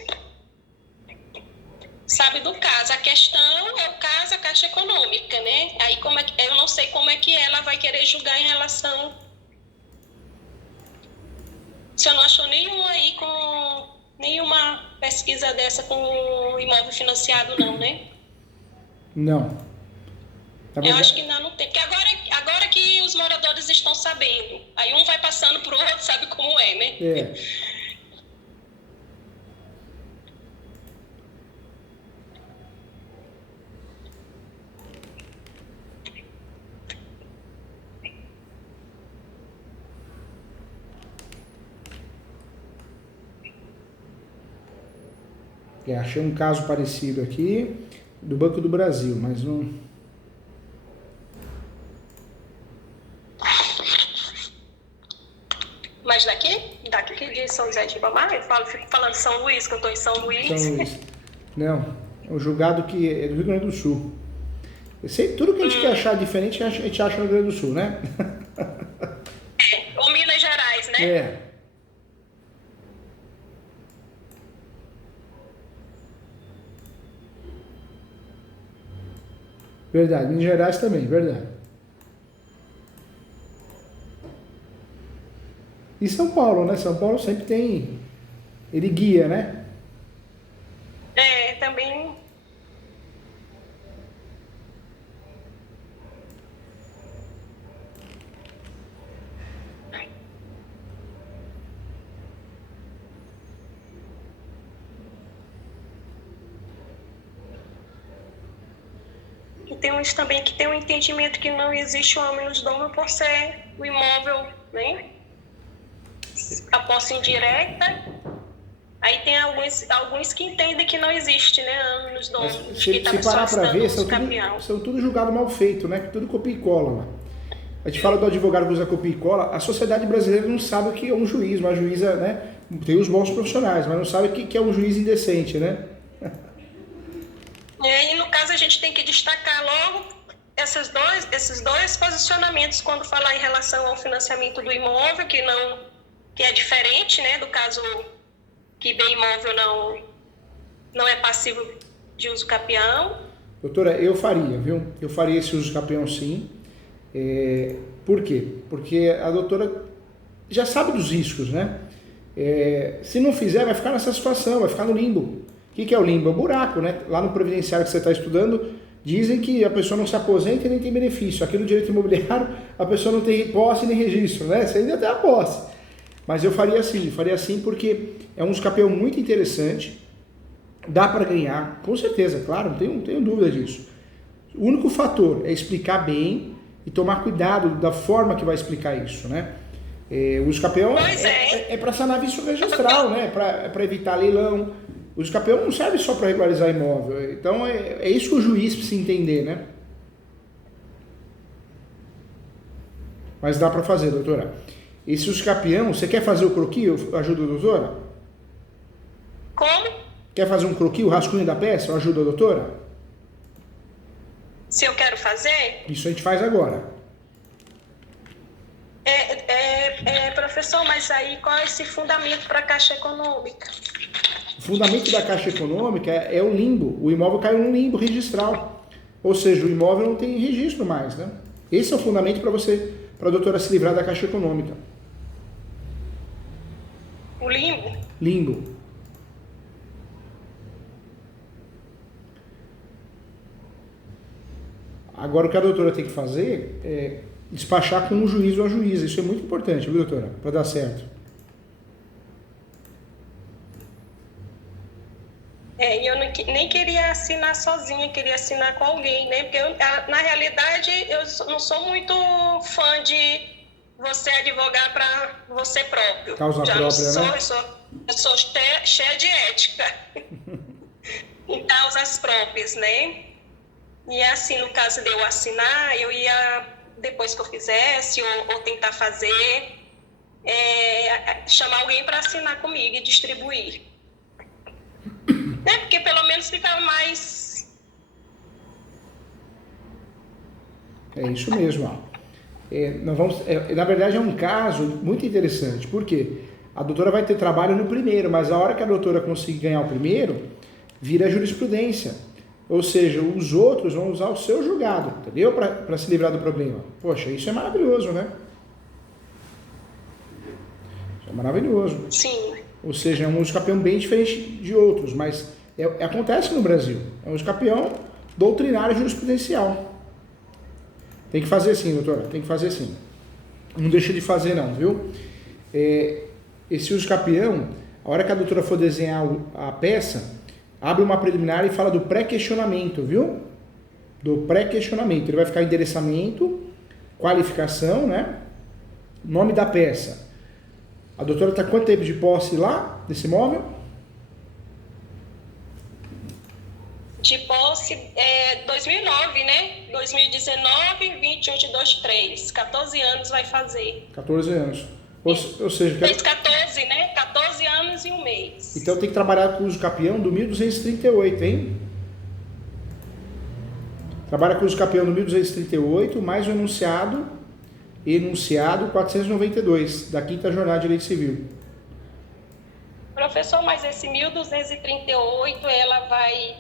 Sabe do caso. A questão é o caso, a Caixa Econômica, né? Aí eu não sei como é que ela vai querer julgar em relação. Você não achou nenhuma pesquisa dessa com imóvel financiado, não, né? Não. Eu acho que ainda não tem. Porque agora que os moradores estão sabendo. Aí um vai passando pro outro, sabe como é, né? Achei um caso parecido aqui do Banco do Brasil, mas não. Mas daqui de São José de Ribamar, fico falando de São Luís, que eu estou em São Luís. Não, é um julgado que é do Rio Grande do Sul. Tudo que a gente quer achar diferente, a gente acha no Rio Grande do Sul, né? Ou Minas Gerais, né? Verdade, Minas Gerais também, verdade. E São Paulo, né? São Paulo sempre tem... Ele guia, né? Também... E tem uns também que tem um entendimento que não existe o ônus dono por ser o imóvel, né? A posse indireta. Aí tem alguns que entendem que não existe, né? Ônus dono. Se parar para ver, são tudo julgado mal feito, né? Tudo copia e cola lá. A gente fala do advogado que usa copia e cola, a sociedade brasileira não sabe o que é um juiz, uma juíza, né? Tem os bons profissionais, mas não sabe o que é um juiz indecente, né? E no caso a gente tem que destacar logo esses dois posicionamentos quando falar em relação ao financiamento do imóvel, que é diferente, né, do caso que bem imóvel não é passivo de uso capião. Doutora, eu faria, viu? Eu faria esse uso capião sim. Por quê? Porque a doutora já sabe dos riscos, né? Se não fizer, vai ficar nessa situação, vai ficar no limbo. O que é o limbo? É o buraco, né? Lá no previdenciário que você está estudando, dizem que a pessoa não se aposenta e nem tem benefício. Aqui no direito imobiliário, a pessoa não tem posse nem registro, né? Você ainda tem a posse. Mas eu faria assim porque é um escapeão muito interessante, dá para ganhar, com certeza, claro, não tenho dúvida disso. O único fator é explicar bem e tomar cuidado da forma que vai explicar isso, né? O escapeão é para sanar vício registral, né? Para evitar leilão. O escapeão não serve só para regularizar imóvel. Então é isso que o juiz precisa entender, né? Mas dá para fazer, doutora. Esse escapeão, você quer fazer o croquis? Ajuda a doutora? Como? Quer fazer um croquis, o rascunho da peça? Ajuda a doutora? Se eu quero fazer? Isso a gente faz agora. Professor, mas aí qual é esse fundamento para a Caixa Econômica? O fundamento da Caixa Econômica é o limbo. O imóvel caiu num limbo registral. Ou seja, o imóvel não tem registro mais, né? Esse é o fundamento para a doutora se livrar da Caixa Econômica. O limbo? Limbo. Agora, o que a doutora tem que fazer é despachar com um juiz ou a juíza. Isso é muito importante, viu, doutora? Para dar certo. Eu nem queria assinar sozinha, queria assinar com alguém, né? Porque na realidade eu não sou muito fã de você advogar para você próprio. Causa Já própria, não né? eu sou cheia de ética em causas próprias, né? E assim, no caso de eu assinar, eu ia, depois que eu fizesse, ou tentar fazer, chamar alguém para assinar comigo e distribuir. Né? Porque pelo menos fica mais... É isso mesmo. Ó. Na verdade, é um caso muito interessante. Por quê? A doutora vai ter trabalho no primeiro, mas a hora que a doutora conseguir ganhar o primeiro, vira jurisprudência. Ou seja, os outros vão usar o seu julgado, entendeu? Para se livrar do problema. Poxa, isso é maravilhoso, né? Isso é maravilhoso. Sim. Ou seja, é um escapeão bem diferente de outros, mas acontece no Brasil. É um escapeão doutrinário jurisprudencial. Tem que fazer sim, doutora, tem que fazer sim. Não deixa de fazer não, viu? Esse escapeão, a hora que a doutora for desenhar a peça, abre uma preliminar e fala do pré-questionamento, viu? Do pré-questionamento. Ele vai ficar endereçamento, qualificação, né? Nome da peça. A doutora está quanto tempo de posse lá, desse imóvel? De posse, 2009, né? 2019, 21 de 23. 14 anos vai fazer. 14 anos. Ou seja... Fez 14, né? 14 anos e um mês. Então tem que trabalhar com o uso capião do 1238, hein? Trabalha com o uso capião do 1238, mais o enunciado 492, da 5ª Jornada de Direito Civil. Professor, mas esse 1238, ela vai...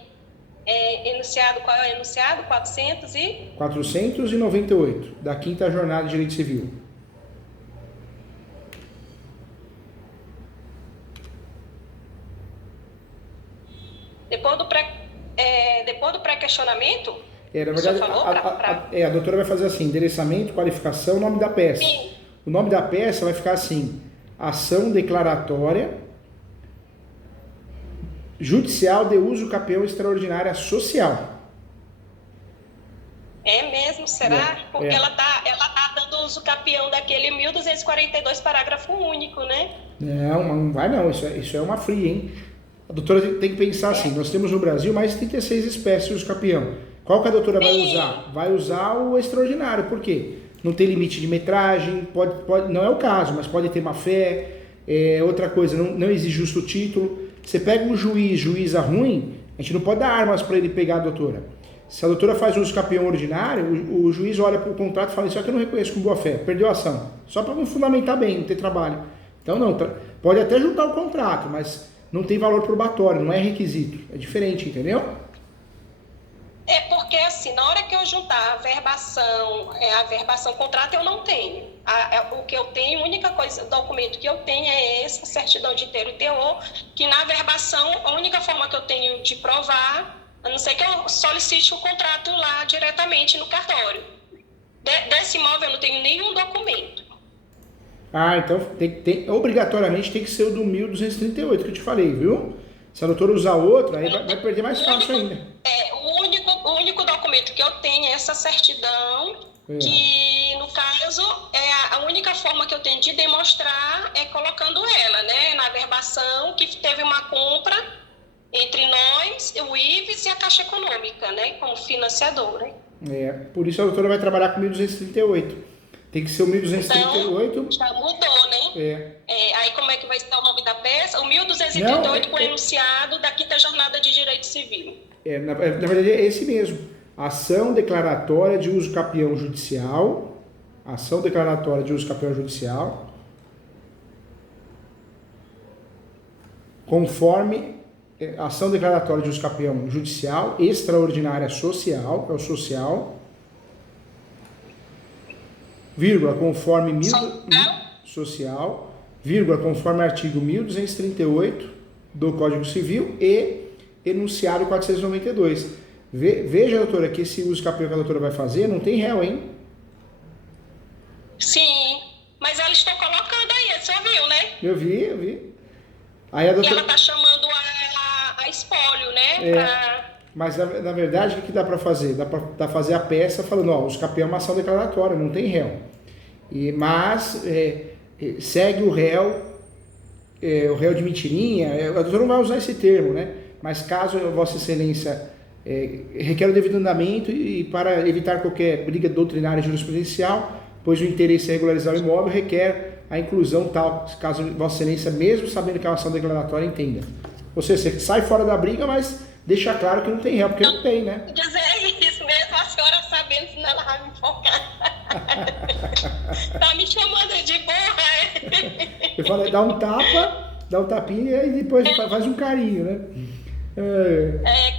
enunciado, qual é o enunciado? 498, da 5ª Jornada de Direito Civil. Depois do pré-questionamento? Na verdade, a doutora vai fazer assim, endereçamento, qualificação, nome da peça. Sim. O nome da peça vai ficar assim, ação declaratória judicial de uso capião extraordinária social. É mesmo? Será? Porque ela tá dando uso capião daquele 1242, parágrafo único, né? Não vai não, isso é uma fria, hein? A doutora tem que pensar assim, nós temos no Brasil mais de 36 espécies de uso capião. Qual que a doutora vai usar? Vai usar o extraordinário, por quê? Não tem limite de metragem, pode, não é o caso, mas pode ter má fé, outra coisa, não exige justo título. Você pega um juíza ruim, a gente não pode dar armas para ele pegar a doutora. Se a doutora faz um uso capião ordinário, o juiz olha para o contrato e fala, isso aqui eu não reconheço com boa fé, perdeu a ação. Só para não fundamentar bem, não ter trabalho. Então não, pode até juntar o contrato, mas não tem valor probatório, não é requisito. É diferente, entendeu? Porque assim, na hora que eu juntar a verbação contrato, eu não tenho. O que eu tenho, a única coisa, documento que eu tenho é essa certidão de inteiro teor, que na verbação, a única forma que eu tenho de provar, a não ser que eu solicite o contrato lá diretamente no cartório. Desse imóvel eu não tenho nenhum documento. Ah, então obrigatoriamente tem que ser o do 1238 que eu te falei, viu? Se a doutora usar outro, aí vai perder mais fácil ainda. O único documento que eu tenho é essa certidão, que no caso é a única forma que eu tenho de demonstrar é colocando ela, né, na verbação, que teve uma compra entre nós, o IVES e a Caixa Econômica, né, como financiadora. Por isso a doutora vai trabalhar com 1238. Tem que ser o 1238. Então, já mudou, né? Aí como é que vai estar o nome da peça? O 1238 com o enunciado da Quinta Jornada de Direito Civil. Na verdade é esse mesmo. Ação declaratória de uso capião judicial. Ação declaratória de uso capião judicial. Conforme ação declaratória de uso capião judicial, extraordinária social, é o social. Vírgula, conforme social, vírgula, conforme artigo 1238 do Código Civil e enunciado 492. Veja, doutora, que esse uso capião que a doutora vai fazer não tem réu, hein? Sim, mas ela está colocando aí, você viu, né? Eu vi. Aí a doutora... E ela está chamando a espólio, né? Mas, na verdade, o que dá para fazer? Dá para fazer a peça falando, ó, os capião é uma ação declaratória, não tem réu. Mas segue o réu de mentirinha, a doutora não vai usar esse termo, né? Mas caso Vossa Excelência requer o devido andamento e para evitar qualquer briga doutrinária e jurisprudencial, pois o interesse é regularizar o imóvel, requer a inclusão tal, caso Vossa Excelência, mesmo sabendo que é uma ação declaratória, entenda. Ou seja, você sai fora da briga, mas deixa claro que não tem réu, porque não tem, né? Dizer isso mesmo, a senhora sabendo, senão ela vai me enfocar. Tá me chamando de burra, Eu falei, dá um tapinha e depois faz um carinho, né?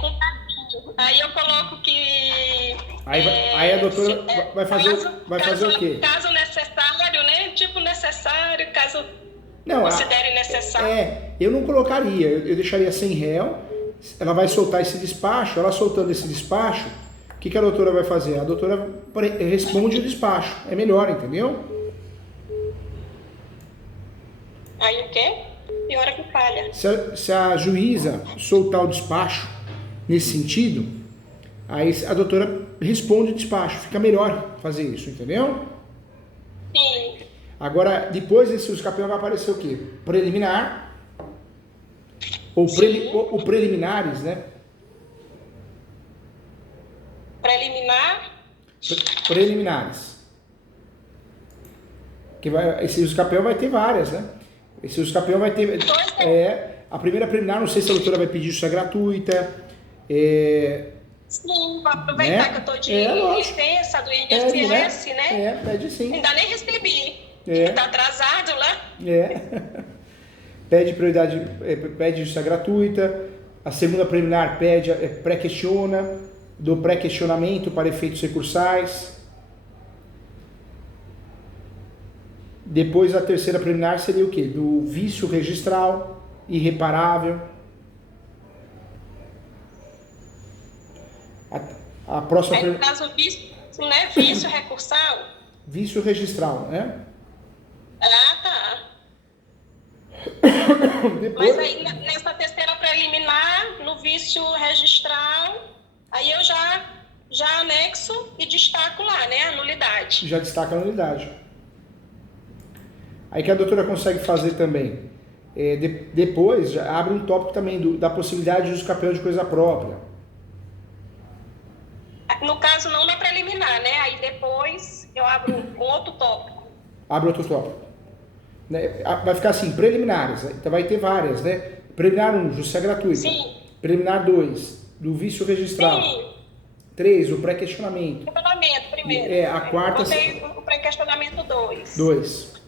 Com carinho. Aí eu coloco que... Aí a doutora vai fazer o quê? Caso necessário, né? Tipo necessário, caso não, considere necessário. Eu não colocaria, eu deixaria sem réu. Ela vai soltar esse despacho, ela soltando esse despacho, o que a doutora vai fazer? A doutora responde o despacho, é melhor, entendeu? Aí o quê? Pior é que falha. Se a juíza soltar o despacho nesse sentido, aí a doutora responde o despacho, fica melhor fazer isso, entendeu? Sim. Agora, depois desse uso capião vai aparecer o quê? Preliminar. Ou preliminares, né? Preliminares. Esse uso capião vai ter várias, né? Esse uso capião vai ter... a primeira preliminar, não sei se a doutora vai pedir, isso é gratuita. Sim, vou aproveitar, né? Que eu estou de licença do INSS, né? Pede sim. Ainda nem recebi. Está atrasado lá. Pede prioridade, pede justiça gratuita. A segunda preliminar pede, pré-questiona, do pré-questionamento para efeitos recursais. Depois a terceira preliminar seria o quê? Do vício registral, irreparável. A próxima no caso, vício, né? Vício recursal? Vício registral, né? Ah, tá. Mas aí nessa terceira preliminar, no vício registral, aí eu já anexo e destaco lá, né, a nulidade. Já destaca a nulidade. Aí que a doutora consegue fazer também, depois já abre um tópico também da possibilidade de uso capião de coisa própria. No caso, não na preliminar, né? Aí depois eu abro outro tópico. Abre outro tópico. Vai ficar assim, preliminares, então vai ter várias, né? Preliminar 1, justiça gratuita. Sim. Preliminar 2, do vício registral. Sim. 3, o pré-questionamento. Questionamento primeiro. A quarta... Botei o pré-questionamento 2. 2.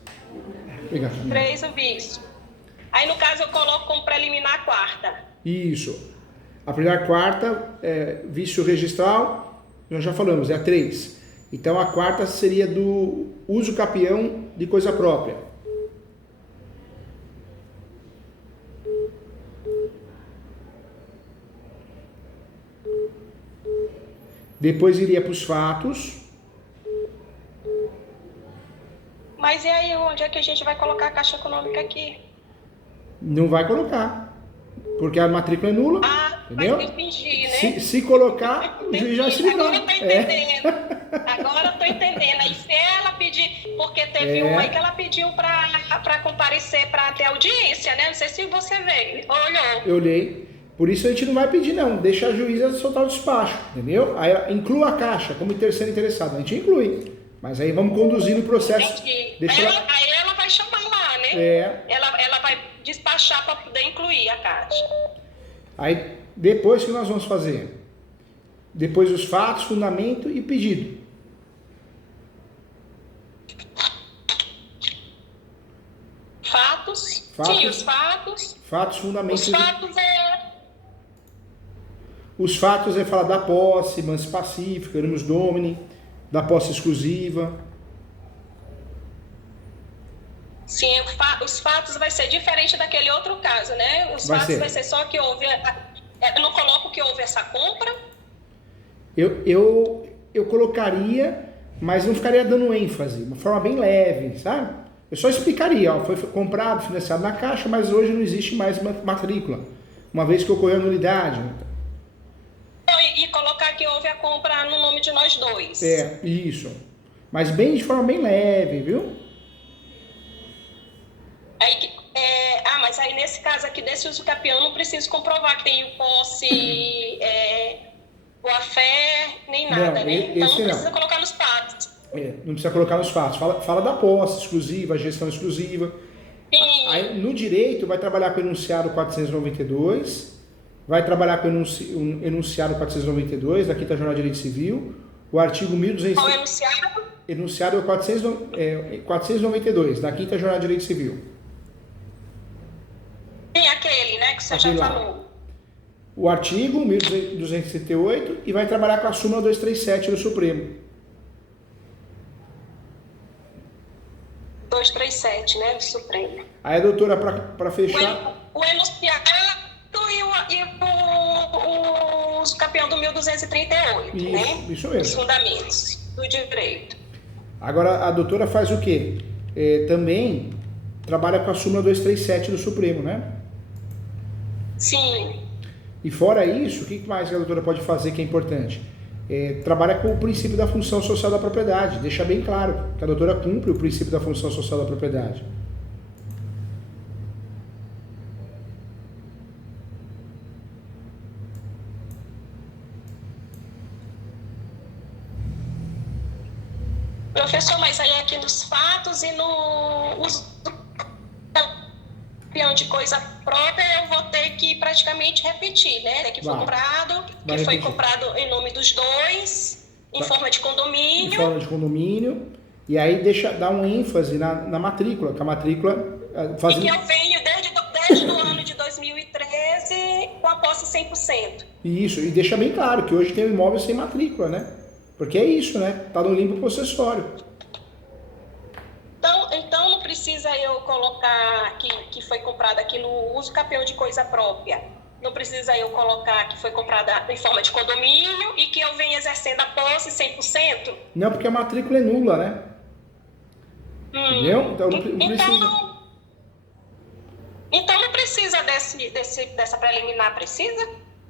Obrigado. 3, o vício. Aí, no caso, eu coloco como preliminar a quarta. Isso. A preliminar quarta, vício registral, nós já falamos, é a 3. Então a quarta seria do uso capião de coisa própria. Depois iria para os fatos. Mas e aí, onde é que a gente vai colocar a Caixa Econômica aqui? Não vai colocar, porque a matrícula é nula. Entendeu? Vai fingir, né? Se colocar, o juiz já se livrou. Agora eu tô entendendo. Agora eu tô entendendo. Aí se ela pedir, porque teve uma aí que ela pediu para comparecer para ter audiência, né? Não sei se você veio. Olhou. Eu olhei. Por isso a gente não vai pedir, não. Deixa a juíza soltar o despacho, entendeu? Aí inclua a Caixa como terceiro interessado. A gente inclui. Mas aí vamos conduzindo o processo. Aí ela vai chamar lá, né? Ela vai despachar para poder incluir a Caixa. Aí depois o que nós vamos fazer? Depois os fatos, fundamento e pedido. Fatos. Sim, os fatos. Fatos, fundamentos. Os fatos Os fatos é falar da posse, mansi pacífica, animus domini, da posse exclusiva. Sim, os fatos vai ser diferente daquele outro caso, né? Os fatos vai ser só que houve... Eu não coloco que houve essa compra? Eu colocaria, mas não ficaria dando ênfase, uma forma bem leve, sabe? Eu só explicaria, ó, foi comprado, financiado na Caixa, mas hoje não existe mais matrícula, uma vez que ocorreu a nulidade. E colocar que houve a compra no nome de nós dois. Isso. Mas bem de forma bem leve, viu? Mas aí nesse caso aqui, desse uso capião, não preciso comprovar que tem posse, boa-fé, nem nada, né? Então não precisa colocar nos fatos. Não precisa colocar nos fatos. Fala da posse exclusiva, gestão exclusiva. Sim. Aí, no direito, vai trabalhar com o enunciado 492, vai trabalhar com o enunciado 492 da Quinta Jornada de Direito Civil, o artigo 1200... Qual é o enunciado? Enunciado é 492 da Quinta Jornada de Direito Civil. Sim, aquele, né, que você já falou. O artigo 1268 e vai trabalhar com a súmula 237 do Supremo. 237, né, do Supremo. Aí a doutora, para fechar... O enunciado e o uso capião do 1238, né? Isso mesmo. Os fundamentos do direito. Agora, a doutora faz o quê? Também trabalha com a súmula 237 do Supremo, né? Sim. E fora isso, o que mais que a doutora pode fazer que é importante? Trabalha com o princípio da função social da propriedade. Deixa bem claro que a doutora cumpre o princípio da função social da propriedade. Professor, mas aí aqui nos fatos e no uso de coisa própria, eu vou ter que praticamente repetir, né? Que foi comprado em nome dos dois, em forma de condomínio. Em forma de condomínio. E aí dá um ênfase na matrícula, que a matrícula... E que eu venho desde o ano de 2013 com a posse 100%. Isso, e deixa bem claro que hoje tem um imóvel sem matrícula, né? Porque é isso, né? Tá no limbo possessório. Então não precisa eu colocar que foi comprado aqui no uso capião de coisa própria. Não precisa eu colocar que foi comprada em forma de condomínio e que eu venho exercendo a posse 100%? Não, porque a matrícula é nula, né? Entendeu? Então não precisa. Então não precisa dessa preliminar, precisa?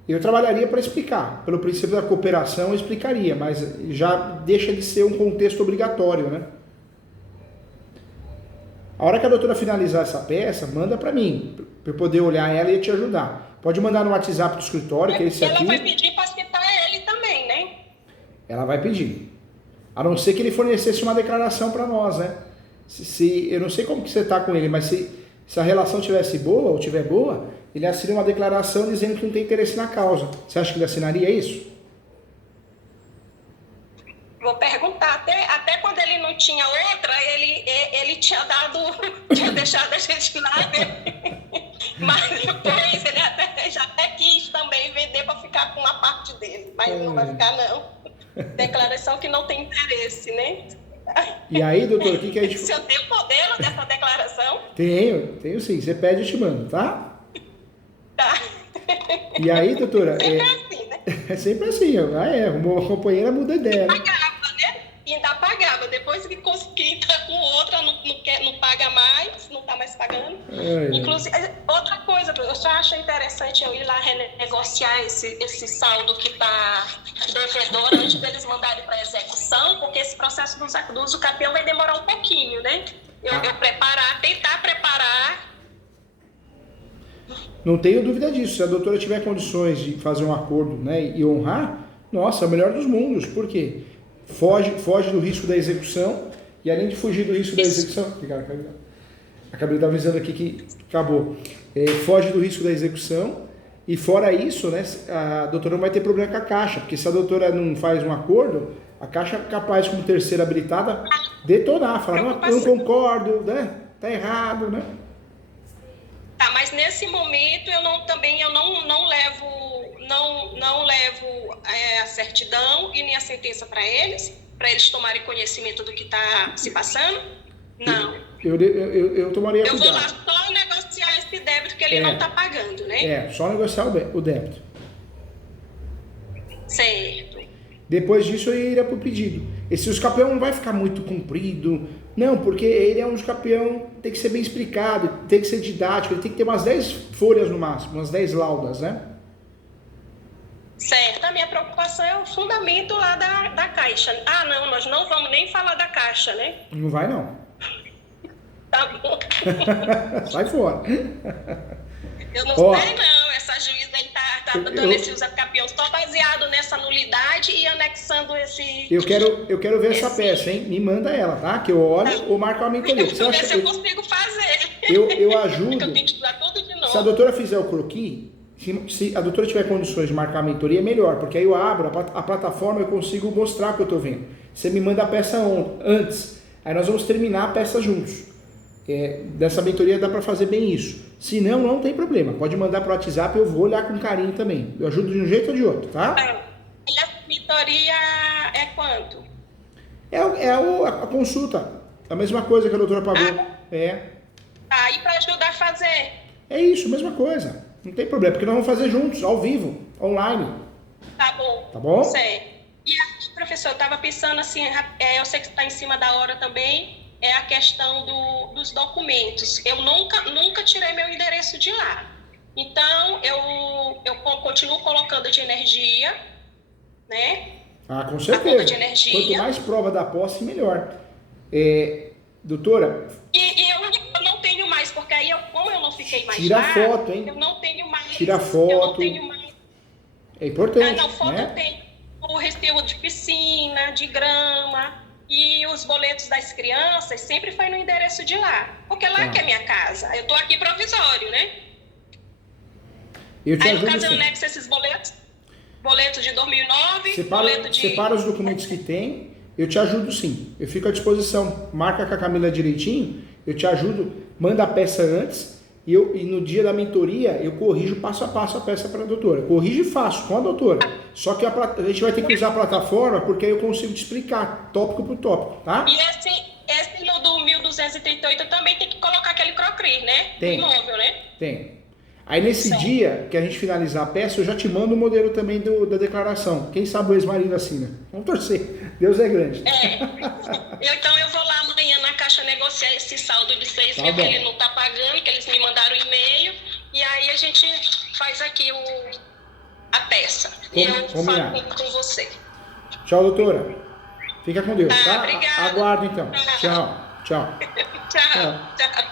Eu trabalharia para explicar. Pelo princípio da cooperação eu explicaria, mas já deixa de ser um contexto obrigatório, né? A hora que a doutora finalizar essa peça, manda para mim, para eu poder olhar ela e te ajudar. Pode mandar no WhatsApp do escritório, que é esse aqui. Ela vai pedir para citar ele também, né? Ela vai pedir. A não ser que ele fornecesse uma declaração para nós, né? Eu não sei como que você está com ele, mas se a relação tivesse boa ou tiver boa, ele assina uma declaração dizendo que não tem interesse na causa. Você acha que ele assinaria isso? Vou perguntar. Até quando ele não tinha outra, ele tinha deixado a gente lá, né? Mas depois ele já até quis também vender para ficar ficar com uma parte dele, mas não vai ficar, não. Declaração que não tem interesse, né? E aí, doutora, o que a gente... Se eu tenho o modelo dessa declaração? Tenho sim. Você pede, eu te mando, tá? Tá. E aí, doutora... Sempre assim, né? É sempre assim, uma companheira muda ideia. Né? Pagava, né? E ainda pagava. Depois que tá com outra, não paga mais, não tá mais pagando. Inclusive, outra coisa, eu só acho interessante eu ir lá renegociar esse saldo que tá devedor antes deles mandarem para execução, porque esse processo do uso capião vai demorar um pouquinho, né? Eu tentar preparar. Não tenho dúvida disso. Se a doutora tiver condições de fazer um acordo, né, e honrar, nossa, é o melhor dos mundos. Por quê? Foge do risco da execução, e além de fugir do risco da execução... Acabei de avisando aqui que acabou. Foge do risco da execução, e fora isso, né, a doutora não vai ter problema com a Caixa, porque se a doutora não faz um acordo, a Caixa é capaz, como terceira habilitada, detonar, falar, não, eu não concordo, né? Tá errado, né? Tá, mas nesse momento eu não levo a certidão e nem a sentença para eles tomarem conhecimento do que está se passando? Não. Eu tomaria cuidado. Eu vou lá só negociar esse débito que ele não está pagando, né? Só negociar o débito. Certo. Depois disso eu iria para o pedido. Esse uso capião não vai ficar muito comprido. Não, porque ele é um uso capião, tem que ser bem explicado, tem que ser didático, ele tem que ter umas 10 folhas no máximo, umas 10 laudas, né? Certo, a minha preocupação é o fundamento lá da Caixa. Ah, não, nós não vamos nem falar da Caixa, né? Não vai, não. Tá bom. Sai fora. Eu não sei, não. Essa juíza aí tá dando esse uso capião só baseado nessa nulidade e anexando esse... Eu quero ver essa peça, hein? Me manda ela, tá? Que eu olho ou marco a mentoria. Deixa eu ver se eu consigo fazer. Eu ajudo. Porque eu tenho que estudar tudo de novo. Se a doutora fizer o croquis, se a doutora tiver condições de marcar a mentoria, é melhor, porque aí eu abro a plataforma e eu consigo mostrar o que eu estou vendo. Você me manda a peça antes, aí nós vamos terminar a peça juntos. Dessa mentoria dá para fazer bem isso. Se não, não tem problema. Pode mandar para o WhatsApp, eu vou olhar com carinho também. Eu ajudo de um jeito ou de outro, tá? E a mentoria é quanto? A consulta. A mesma coisa que a doutora pagou. E para ajudar a fazer? É isso, mesma coisa. Não tem problema, porque nós vamos fazer juntos, ao vivo, online. Tá bom. Tá bom? Certo. E aqui, professor, eu estava pensando assim, eu sei que está em cima da hora também, é a questão dos documentos. Eu nunca tirei meu endereço de lá. Então, eu continuo colocando de energia, né? Com certeza. De energia. Quanto mais prova da posse, melhor. Doutora... E eu não tenho mais, porque aí, como eu não fiquei mais tira lá... foto, hein? Eu não tenho mais... Tira foto. Eu não tenho mais... É importante, não, foto né? Tem o recibo de piscina, de grama... E os boletos das crianças sempre foi no endereço de lá. Porque lá que é minha casa. Eu estou aqui provisório, né? Eu te Aí, ajudo, no caso, eu sim. anexo esses boletos. Boleto de 2009, Separa os documentos que tem. Eu te ajudo, sim. Eu fico à disposição. Marca com a Camila direitinho. Eu te ajudo. Manda a peça antes. E no dia da mentoria, eu corrijo passo a passo a peça para a doutora. Corrijo e faço com a doutora. Só que a gente vai ter que usar a plataforma, porque aí eu consigo te explicar, tópico por tópico, tá? E esse no do 1238 também tem que colocar aquele crocri, né? Tem. Do imóvel, né? Tem. Aí nesse dia que a gente finalizar a peça, eu já te mando o modelo também da declaração. Quem sabe o ex-marido assina. Vamos torcer. Deus é grande. Então eu vou lá amanhã na Caixa negociar esse saldo de 6 mil que ele não está pagando, que eles me mandaram o e-mail. E aí a gente faz aqui a peça. E eu falo com você. Tchau, doutora. Fica com Deus, tá? Obrigada. Aguardo então. Tchau. Tchau. Tchau.